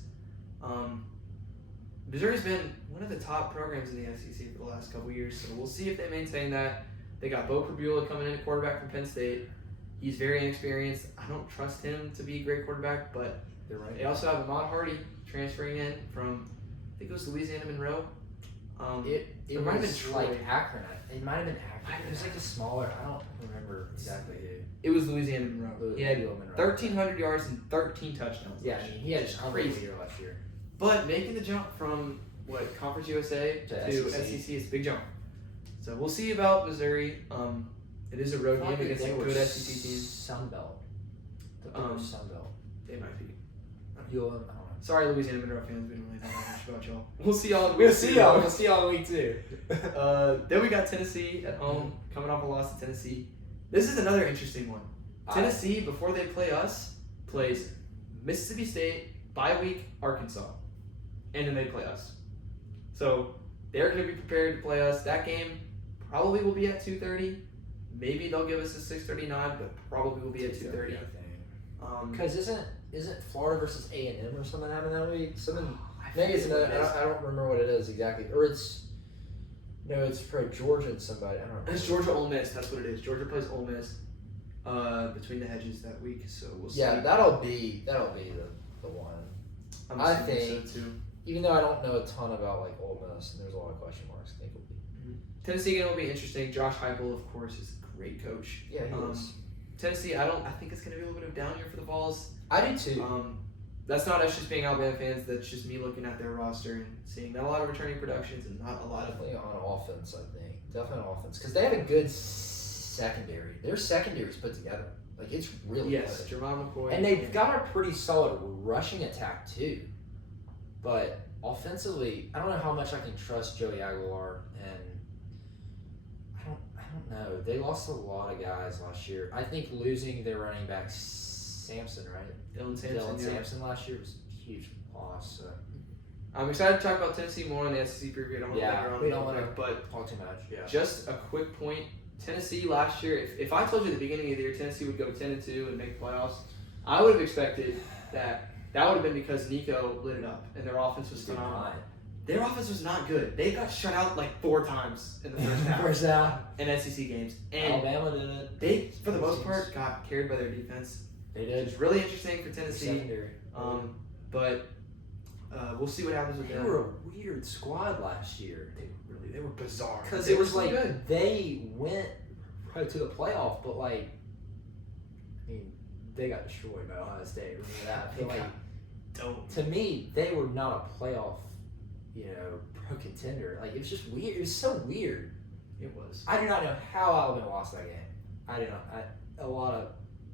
Missouri's been one of the top programs in the SEC for the last couple years, so we'll see if they maintain that. They got Bo Pribula coming in at quarterback from Penn State. He's very inexperienced. I don't trust him to be a great quarterback, but They're right. they also have Ahmad Hardy transferring in from, I think it was Louisiana Monroe. It might have was been like Troy. Akron. It might have been Akron. Might have It was been like a smaller. I don't remember exactly who. It was Louisiana Monroe. He had Monroe. 1,300 yards and 13 touchdowns. Yeah, last I year. mean, he had Which just is unbelievable year last year. But making the jump from Conference USA to SEC. SEC is a big jump. So we'll see about Missouri. It is a road game against a good SEC team. Sun Belt. Sun Belt. They might be. I don't know. Sorry, Louisiana Monroe fans. We don't really know that much about y'all. We'll see y'all. in We'll week see two. y'all. We'll see y'all in week 2. Then we got Tennessee at home, coming off a loss to Tennessee. This is another interesting one. Tennessee, before they play us, plays Mississippi State, bye week, Arkansas, and then they play us. So they're going to be prepared to play us. That game probably will be at 2:30. Maybe they'll give us a 6:39, but probably will be at 2:30. Because isn't Florida versus A&M or something happening that week? Something maybe it's another. I don't remember what it is exactly. Or it's No, it's for Georgia and somebody. I don't know. It's Georgia Ole Miss. That's what it is. Georgia plays Ole Miss between the hedges that week, so we'll see. Yeah, that'll be the one. I think so too. Even though I don't know a ton about like Ole Miss, and there's a lot of question marks, I think it'll be. Tennessee game will be interesting. Josh Heupel, of course, is a great coach. Yeah, he is. Tennessee, I think it's gonna be a little bit of a down year for the Vols. I do too. That's not us just being Alabama fans. That's just me looking at their roster and seeing not a lot of returning productions and not a lot of. Definitely on offense, I think. Definitely on offense because they have a good secondary. Their secondary's put together. Like it's really good. Jermon McCoy. And they've got a pretty solid rushing attack too. But offensively, I don't know how much I can trust Joey Aguilar, and I don't know. They lost a lot of guys last year. I think losing their running back Sampson, right? Dylan Sampson last year was a huge loss. So. I'm excited to talk about Tennessee more on the SEC preview. I don't want to linger on we don't want to but talk too much. Yeah. Just a quick point. Tennessee last year, if I told you at the beginning of the year Tennessee would go 10-2 and make the playoffs, I would have expected that would have been because Nico lit it up and their offense was phenomenal. Their offense was not good. They got shut out like 4 times in the first half in SEC games. And Alabama did it. They, for the most part, got carried by their defense. They did. It's really interesting for Tennessee. Secondary. But we'll see what happens with them. They were a weird squad last year. They were bizarre. Because it was like they went right to the playoff, but like, I mean, they got destroyed by Ohio State. Remember that? I feel like, to me, they were not a playoff, pro contender. Like, it was just weird. It was so weird. It was. I do not know how Alabama lost that game. I do not.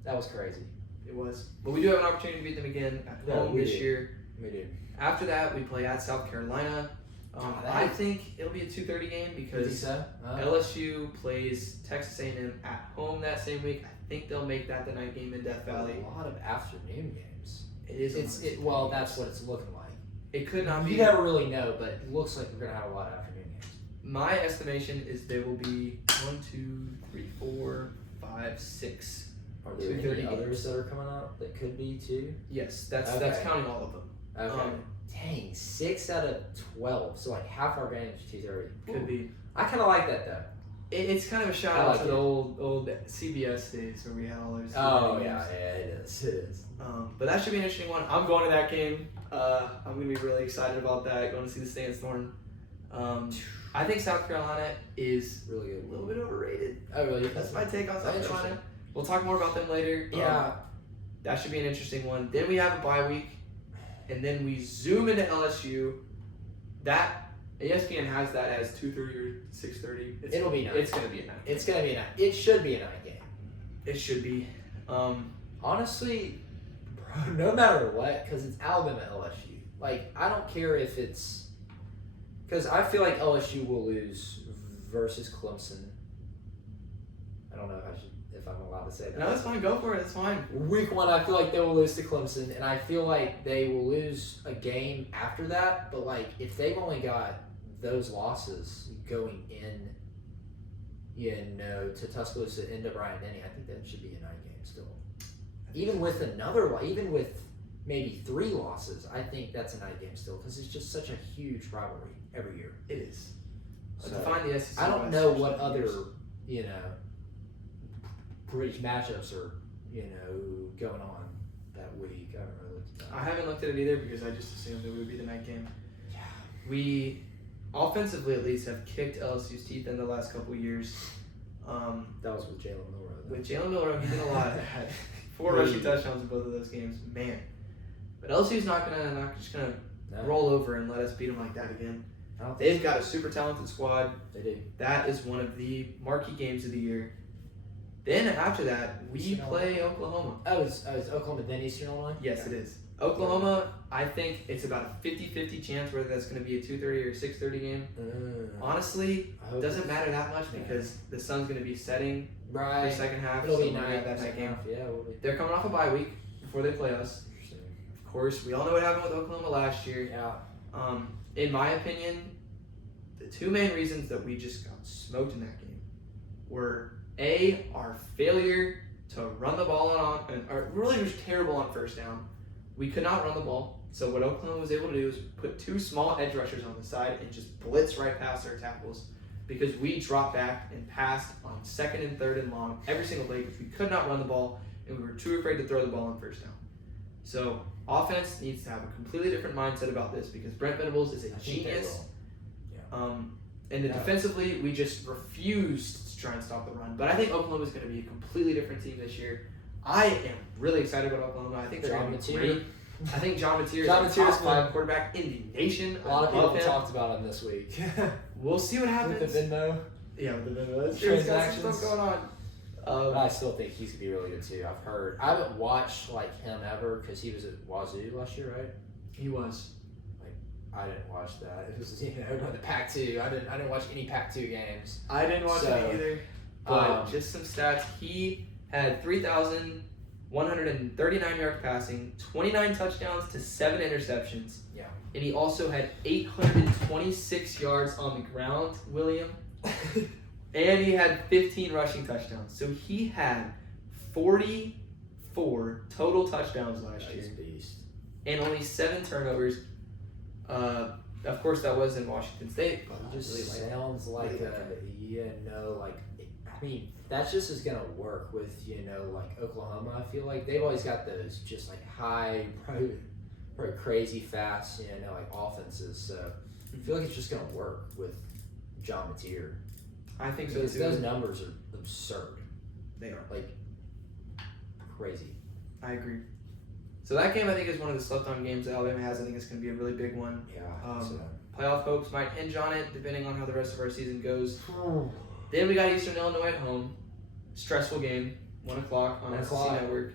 That was crazy. It was. But we do have an opportunity to beat them again at home this year. We do. After that, we play at South Carolina. I think it'll be a 2:30 game because LSU plays Texas A&M at home that same week. I think they'll make that the night game in Death Valley. A lot of afternoon games. It is. Well, that's what it's looking like. It could not be. You never really know, but it looks like we're gonna have a lot of afternoon games. My estimation is there will be 1, 2, 3, 4, 5, 6. Are there any others that are coming out that could be too? Yes, that's counting all of them. Okay. Dang, 6 out of 12. So like half our games are 2:30. Could be. I kind of like that though. It's kind of a shout out to the old CBS days where we had all those. Oh yeah, it is. But that should be an interesting one. I'm going to that game. I'm gonna be really excited about that. Going to see the Sandstorm. I think South Carolina is really good. A little bit overrated. Oh really? That's my take on South Carolina. We'll talk more about them later. Yeah. That should be an interesting one. Then we have a bye week, and then we zoom into LSU. That ESPN has that as 2:30 or 6:30. It'll be night. It's gonna be a night. It's gonna be a night. It should be a night game. It should be. Honestly, bro, no matter what, because it's Alabama LSU. Like I don't care if it's because I feel like LSU will lose versus Clemson. I don't know if I'm allowed to say that. No, that's fine. Go for it. It's fine. Week 1, I feel like they will lose to Clemson, and I feel like they will lose a game after that. But like, if they've only got those losses going in, to Tuscaloosa into Bryant-Denny, I think that should be a night game still. Even with even with maybe 3 losses, I think that's a night game still because it's just such a huge rivalry every year. It is. So, to find the SEC I don't know what other British matchups are, going on that week. I haven't really looked at that. I haven't looked at it either because I just assumed it would be the night game. Yeah. We, offensively at least, have kicked LSU's teeth in the last couple years. That was with Jalen Milroe. With Jalen Milroe, he did a lot of that. 4 rushing touchdowns in both of those games. Man. But LSU's not just gonna roll over and let us beat them like that again. They've got a super talented squad. They do. That is one of the marquee games of the year. Then after that, we play Oklahoma. Oh, is Oklahoma then Eastern Illinois? Yes, it is. Oklahoma, I think it's about a 50-50 chance whether that's going to be a 2:30 or 6:30 game. Honestly, it doesn't matter that much because the sun's going to be setting for the second half. It'll be that night game. Yeah, it will be. They're coming off a bye week before they play us. Of course, we all know what happened with Oklahoma last year. Yeah. In my opinion, the 2 main reasons that we just got smoked in that game were A, our failure to run the ball or really was terrible on first down. We could not run the ball. So what Oklahoma was able to do is put 2 small edge rushers on the side and just blitz right past their tackles. because we dropped back and passed on 2nd and 3rd and long every single play because we could not run the ball and we were too afraid to throw the ball on 1st down. So offense needs to have a completely different mindset about this because Brent Venables is a genius. And then defensively, we just refused to try and stop the run. But I think Oklahoma is going to be a completely different team this year. I am really excited about Oklahoma. I think they're going to be great. I think John Mateer is the top 5 quarterback in the nation. A lot of people talked about him this week. We'll see what happens. With the Venmo. Yeah, with the Venmo. That's true. He's got some stuff going on. I still think he's going to be really good too. I've heard. I haven't watched him ever because he was at Wazoo last year, right? He was. I didn't watch that. It was the Pac-2. I didn't watch any Pac-2 games. I didn't watch it either. But just some stats. He had 3,139 yards passing, 29 touchdowns to 7 interceptions. Yeah. And he also had 826 yards on the ground, William. And he had 15 rushing touchdowns. So he had 44 total touchdowns last year. Beast. And only 7 turnovers. Of course, that was in Washington State. But it just sounds like I mean, that's just is gonna work with Oklahoma. I feel like they've always got those just high, probably crazy fast, offenses. So I feel like it's just gonna work with John Mateer. I think so because too. Those numbers are absurd. They are crazy. I agree. So that game, I think, is one of the slept-on games that Alabama has. I think it's going to be a really big one. Yeah. Playoff hopes might hinge on it, depending on how the rest of our season goes. Then we got Eastern Illinois at home. Stressful game, 1 o'clock on SEC Network.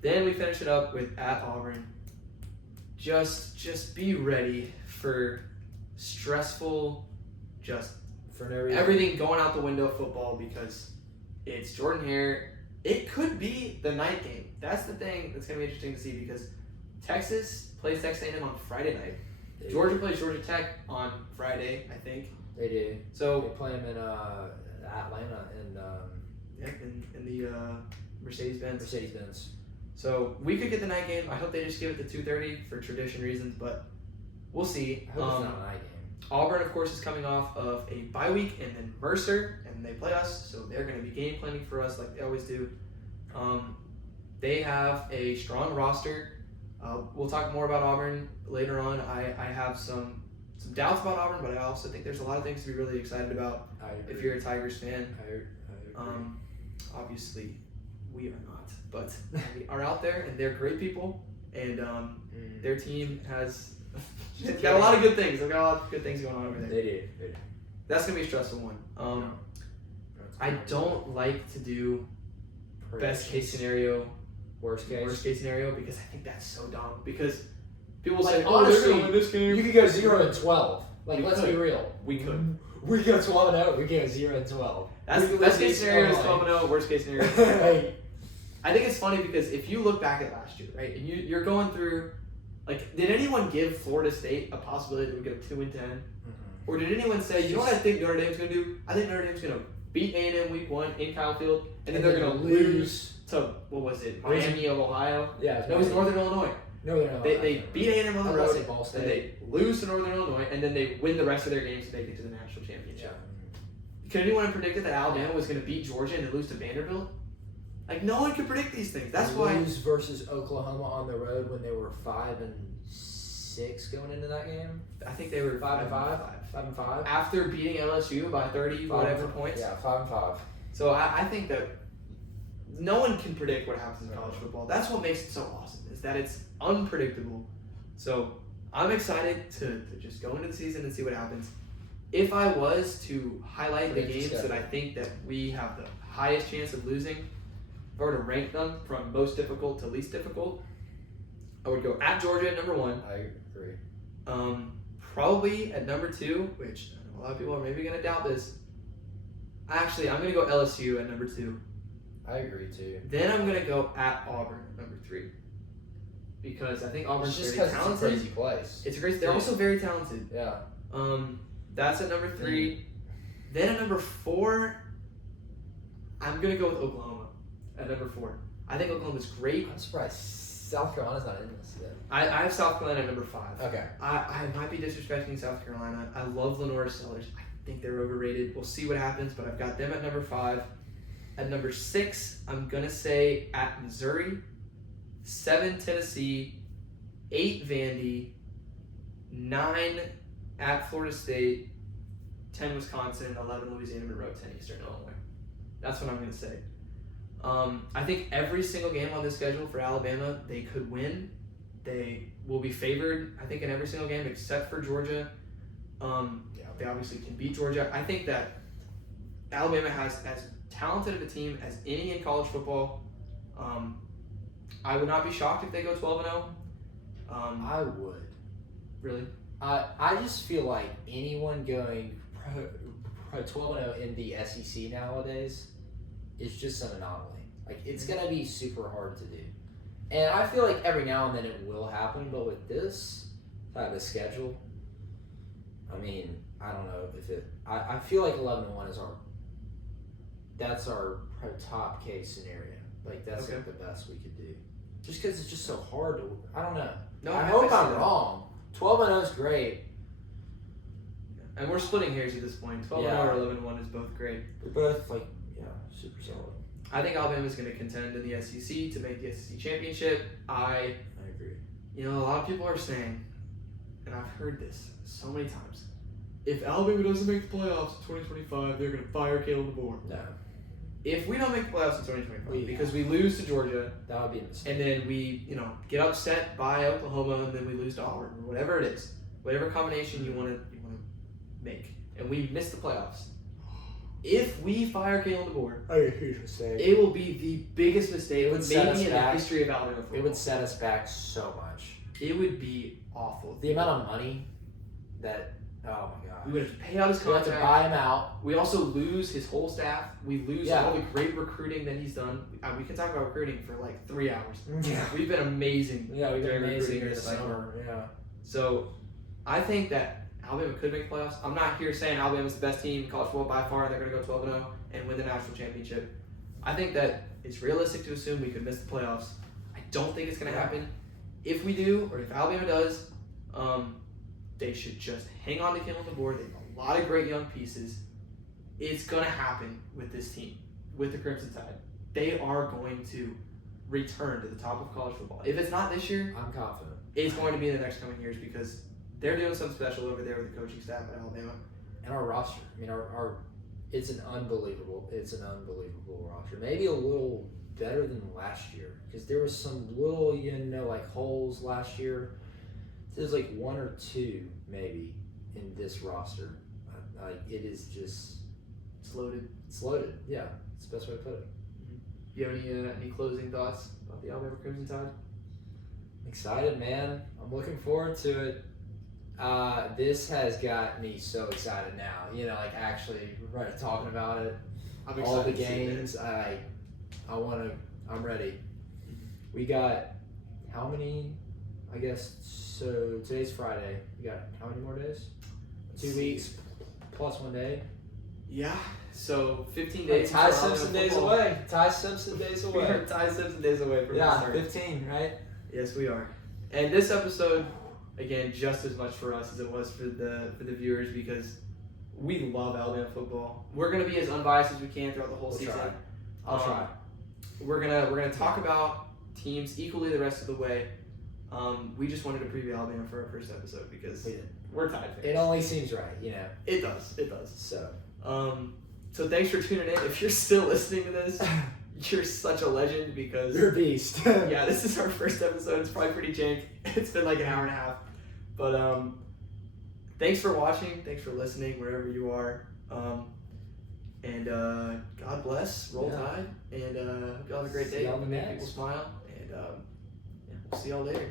Then we finish it up with at Auburn. Just be ready for stressful, for no reason. Everything going out the window football because it's Jordan Hare. It could be the night game. That's the thing that's going to be interesting to see because Texas plays Texas A&M on Friday night. Georgia plays Georgia Tech on Friday, I think. They do. So they play them in Atlanta in the Mercedes-Benz. Mercedes-Benz. So we could get the night game. I hope they just give it to 2:30 for tradition reasons, but we'll see. I hope it's not a night game. Auburn, of course, is coming off of a bye week, and then Mercer, and they play us, so they're going to be game planning for us like they always do. They have a strong roster. We'll talk more about Auburn later on. I have some doubts about Auburn, but I also think there's a lot of things to be really excited about if you're a Tigers fan. I agree. Obviously, we are not, but we are out there, and they're great people, and their team has got a lot of good things. They've got a lot of good things going on over there. They do. That's going to be a stressful one. I don't like to do best case scenario, worst case scenario because I think that's so dumb. Because people say, honestly, they're going to win this game. You could go 0-12. Let's be real. We could. We go 12-0. We go 0-12. That's best case scenario is 12-0. Worst case scenario. I think it's funny because if you look back at last year, right, and you're going through, did anyone give Florida State a possibility that we go 2-10? Mm-hmm. Or did anyone say, you know what I think Notre Dame's going to do? I think Notre Dame's going to beat A&M week 1 in Kyle Field, and then they're going to lose to, what was it, Miami of Ohio? Yeah. No, it was Northern Illinois. They beat A&M on the road, and they lose to Northern Illinois, and then they win the rest of their games to make it to the national championship. Yeah. Could anyone have predicted that Alabama was going to beat Georgia and then lose to Vanderbilt? No one could predict these things. That's why. Lose versus Oklahoma on the road when they were 5-6 going into that game. I think they were 5-5. 5-5. After beating LSU by 30 whatever points. Yeah, 5-5. So I think that no one can predict what happens in college football. That's what makes it so awesome, is that it's unpredictable. So I'm excited to just go into the season and see what happens. If I was to highlight the games that I think that we have the highest chance of losing, if I were to rank them from most difficult to least difficult, I would go at Georgia at number 1. I agree. Probably at number 2, which a lot of people are maybe going to doubt this. Actually, I'm going to go LSU at number 2. I agree too. Then I'm going to go at Auburn at number 3. Because I think Auburn's very talented. It's a crazy place. It's a crazy. They're also very talented. Yeah. That's at number 3. Then at number 4, I'm going to go with Oklahoma at number 4. I think Oklahoma's great. I'm surprised South Carolina's not in this yet. I have South Carolina at number 5. Okay. I might be disrespecting South Carolina. I love Lenora Sellers. I think they're overrated. We'll see what happens, but I've got them at number 5. At number 6, I'm going to say at Missouri, 7 Tennessee, 8 Vandy, 9 at Florida State, 10 Wisconsin, 11 Louisiana Monroe, 10 Eastern Illinois. That's what I'm going to say. I think every single game on this schedule for Alabama, they could win. They will be favored, I think, in every single game except for Georgia. They obviously can beat Georgia. I think that Alabama has as talented of a team as any in college football. I would not be shocked if they go 12-0. I would. Really? I just feel like anyone going pro 12-0 in the SEC nowadays is just an anomaly. Like, it's going to be super hard to do. And I feel like every now and then it will happen, but with this type of schedule, I mean, I don't know if it... I feel like 11-1 is that's our top case scenario. Like, that's Okay. like the best we could do. Just because it's just so hard to... I don't know. No, I I hope see I'm that. wrong. 12-0 is great. And we're splitting hairs at this point. 12-0 Yeah. or 11-1 is both great. They're both, like, super solid. I think Alabama's going to contend in the SEC to make the SEC championship. I agree. A lot of people are saying, and I've heard this so many times, if Alabama doesn't make the playoffs in 2025, they're going to fire Caleb DeBoer. No, If we don't make the playoffs in 2025 Yeah. because we lose to Georgia, that would be a mistake. and then we, get upset by Oklahoma, and then we lose to Auburn, or whatever it is, whatever combination you want to make, and we miss the playoffs. If we fire Caleb DeBoer, a huge mistake. it will be the biggest mistake It would set us maybe in the back. history of Alabama football. It would set us back so much. It would be awful. The amount of money that, oh my god. We would have to pay out his We have contract. to buy him out. We also lose his whole staff. We lose Yeah. all the great recruiting that he's done. We can talk about recruiting for like 3 hours. Yeah. We've been amazing. Yeah, we've been during amazing recruiting this cycle. summer. Yeah. So I think that Alabama could make the playoffs. I'm not here saying Alabama's the best team in college football by far. They're going to go 12-0 and win the national championship. I think that it's realistic to assume we could miss the playoffs. I don't think it's going to happen. If we do, or if Alabama does, they should just hang on to Caleb DeBoer. They have a lot of great young pieces. It's going to happen with this team, with the Crimson Tide. They are going to return to the top of college football. If it's not this year, I'm confident. it's going to be in the next coming years because they're doing something special over there with the coaching staff at Alabama. And our roster, I mean, our it's an unbelievable roster. Maybe a little better than last year because there was some little, like holes last year. There's like 1 or 2 maybe in this roster. It is just It's loaded. it's loaded. Yeah, it's the best way to put it. Do you have any closing thoughts about the Alabama Crimson Tide? I'm excited, man. I'm looking forward to it. This has got me so excited now. Like actually talking about it. I'm All the to see it. games. I'm ready. We got how many? I guess so. Today's Friday. We got how many more days? 2 weeks plus 1 day. Yeah. So 15 days. Ty until Simpson Alabama days football. away. Ty Simpson days We away. are Ty Simpson days away from Yeah, starting. 15, right? Yes, we are. And this episode, again, just as much for us as it was for the viewers because we love Alabama football. We're gonna be as unbiased as we can throughout the whole We'll season. try. I'll try. We're gonna talk about teams equally the rest of the way. We just wanted to preview Alabama for our first episode because We did. we're Tide fans. It only seems right, It does. It does. So. So thanks for tuning in. If you're still listening to this, you're such a legend because You're a beast. yeah, this is our first episode. It's probably pretty jank. It's been like an hour and a half. But thanks for watching. Thanks for listening wherever you are. And God bless. Roll Tide. And hope y'all have a great See day. y'all Make next. people smile. And we'll see y'all later.